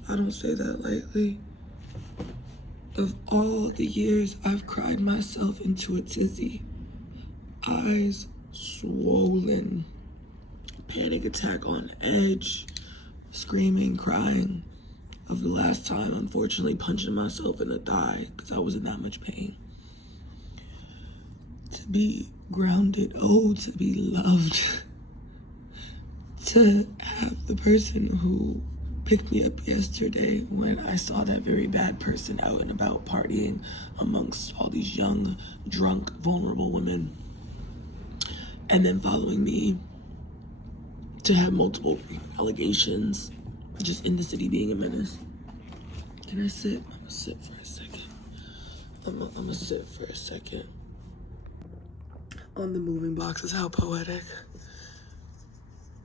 I don't say that lightly. Of all the years I've cried myself into a tizzy, eyes swollen, panic attack on edge, screaming, crying, of the last time, unfortunately, punching myself in the thigh because I was in that much pain. To be grounded, oh, to be loved, to have the person who picked me up yesterday when I saw that very bad person out and about partying amongst all these young, drunk, vulnerable women, and then following me to have multiple allegations just in the city being a menace. Can I sit? I'm gonna sit for a second. I'm gonna sit for a second. On the moving boxes, how poetic.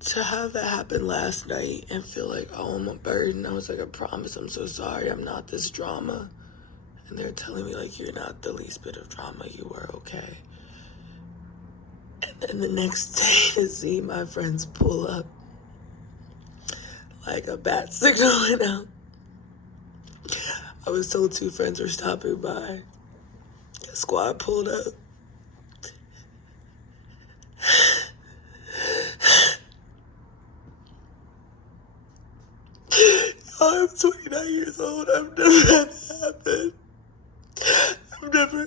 To have that happen last night and feel like, oh, I'm a burden. I was like, I promise, I'm so sorry. I'm not this drama. And they're telling me, like, you're not the least bit of drama. You were okay. And then the next day to see my friends pull up like a bat signal went out. I was told 2 friends were stopping by. A squad pulled up. I'm 29 years old. I've never had that happen. I've never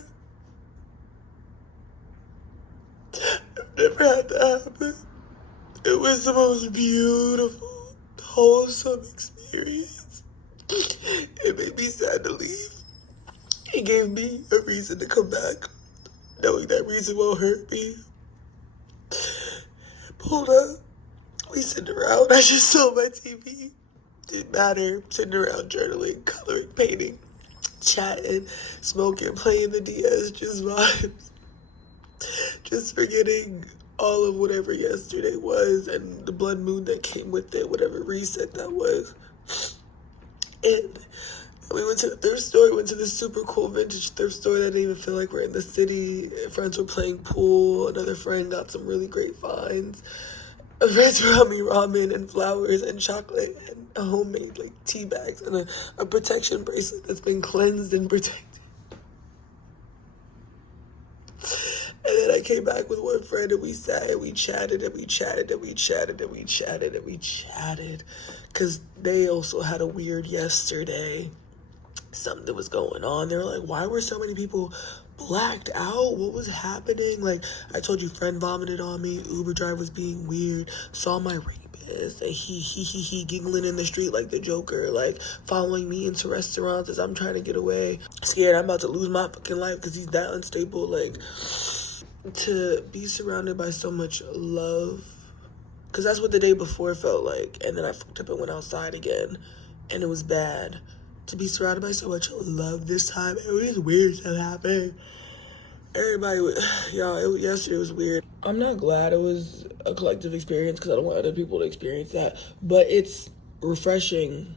had that happen. It was the most beautiful, wholesome experience. It made me sad to leave. It gave me a reason to come back, knowing that reason won't hurt me. Pulled up. We sitting around. I just saw my TV. Didn't matter. Sitting around journaling, coloring, painting, chatting, smoking, playing the DS, just vibes. Just forgetting all of whatever yesterday was and the blood moon that came with it, whatever reset that was. And we went to the thrift store, went to this super cool vintage thrift store that didn't even feel like we're in the city. Friends were playing pool. Another friend got some really great finds. Friends brought me ramen and flowers and chocolate and a homemade like tea bags and a protection bracelet that's been cleansed and protected. And then I came back with one friend and we sat and we chatted and we chatted and we chatted and we chatted and we chatted. Because they also had a weird yesterday. Something was going on. They were like, why were so many people blacked out? What was happening? Like, I told you, friend vomited on me. Uber driver was being weird. Saw my rapist. And he giggling in the street like the Joker. Like, following me into restaurants as I'm trying to get away. Scared I'm about to lose my fucking life because he's that unstable. Like, to be surrounded by so much love. Because that's what the day before felt like. And then I fucked up and went outside again. And it was bad. To be surrounded by so much love this time, it was weird stuff happening. Everybody, yesterday was weird. I'm not glad it was a collective experience because I don't want other people to experience that. But it's refreshing,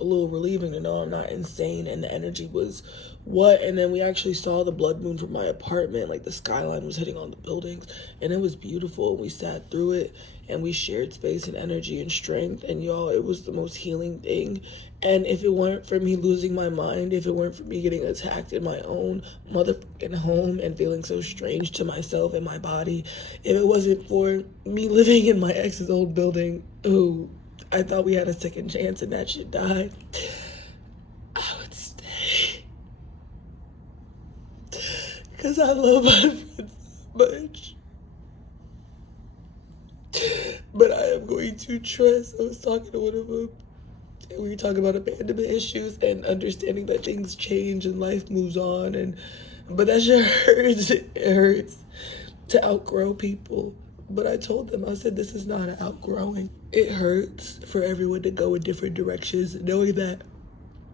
a little relieving to know I'm not insane and the energy was what. And then we actually saw the blood moon from my apartment. Like the skyline was hitting on the buildings and it was beautiful. And we sat through it and we shared space and energy and strength. And y'all, it was the most healing thing. And if it weren't for me losing my mind, if it weren't for me getting attacked in my own motherfucking home and feeling so strange to myself and my body, if it wasn't for me living in my ex's old building, who I thought we had a second chance and that shit died, I would stay. Because I love my friends so much. But I am going to trust. I was talking to one of them. And we were talking about abandonment issues and understanding that things change and life moves on. But that shit hurts. It hurts to outgrow people. But I told them, I said, this is not an outgrowing. It hurts for everyone to go in different directions, knowing that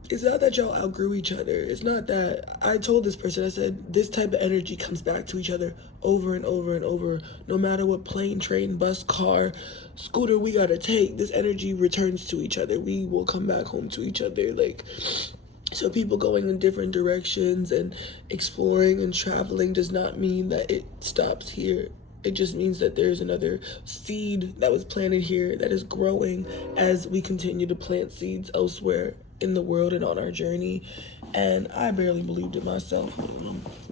it's not that y'all outgrew each other. It's not that. I told this person, I said, this type of energy comes back to each other over and over and over. No matter what plane, train, bus, car, scooter we gotta take, this energy returns to each other. We will come back home to each other. Like, so people going in different directions and exploring and traveling does not mean that it stops here. It just means that there's another seed that was planted here that is growing as we continue to plant seeds elsewhere in the world and on our journey. And I barely believed it myself.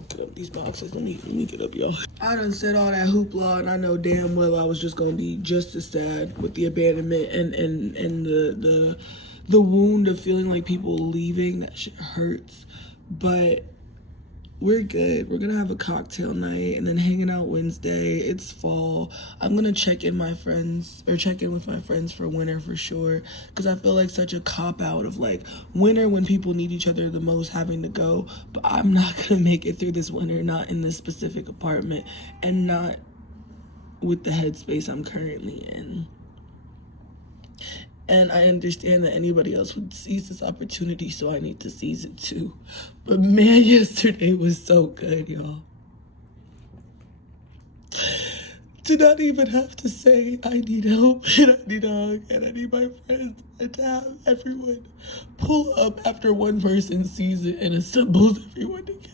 Get up these boxes. Let me get up, y'all. I done said all that hoopla, and I know damn well I was just gonna be just as sad with the abandonment and the wound of feeling like people leaving. That shit hurts. But we're good. We're gonna have a cocktail night and then hanging out Wednesday. It's fall. I'm gonna check in with my friends for winter for sure. Cause I feel like such a cop out of like winter when people need each other the most having to go. But I'm not gonna make it through this winter, not in this specific apartment and not with the headspace I'm currently in. And I understand that anybody else would seize this opportunity, so I need to seize it too. But man, yesterday was so good, y'all. To not even have to say I need help and I need a hug and I need my friends, and to have everyone pull up after one person sees it and assembles everyone together.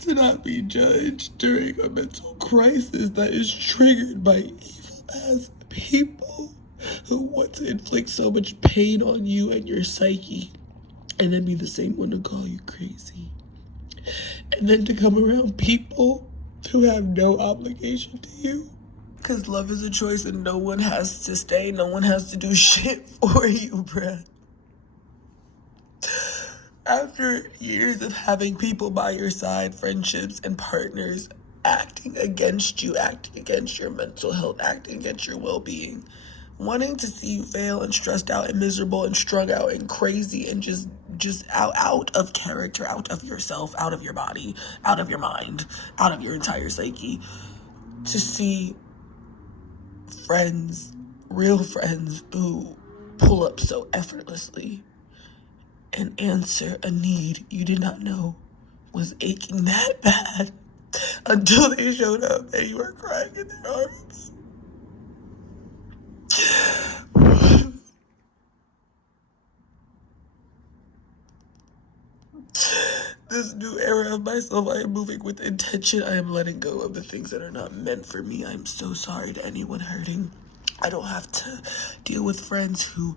To not be judged during a mental crisis that is triggered by evil-ass people who want to inflict so much pain on you and your psyche, and then be the same one to call you crazy. And then to come around people who have no obligation to you. Because love is a choice and no one has to stay. No one has to do shit for you, bruh. After years of having people by your side, friendships and partners acting against you, acting against your mental health, acting against your well-being, wanting to see you fail and stressed out and miserable and strung out and crazy and just just out of character, out of yourself, out of your body, out of your mind, out of your entire psyche, to see friends, real friends, who pull up so effortlessly and answer a need you did not know was aching that bad until they showed up and you were crying in their arms. This new era of myself, I am moving with intention. I am letting go of the things that are not meant for me. I am so sorry to anyone hurting. I don't have to deal with friends who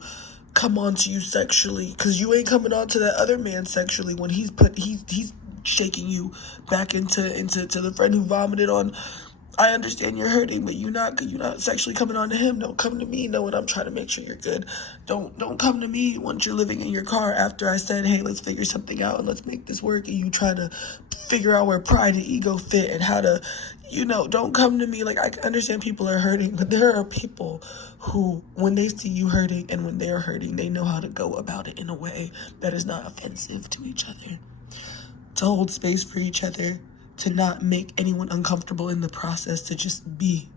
come on to you sexually, because you ain't coming on to that other man sexually when he's shaking you back into the friend who vomited on. I understand you're hurting, but you're not sexually coming on to him. Don't come to me knowing I'm trying to make sure you're good. Don't come to me once you're living in your car after I said, hey, let's figure something out and let's make this work, and you try to figure out where pride and ego fit and how to, don't come to me. Like, I understand people are hurting, but there are people who, when they see you hurting and when they're hurting, they know how to go about it in a way that is not offensive to each other, to hold space for each other, to not make anyone uncomfortable in the process, to just be.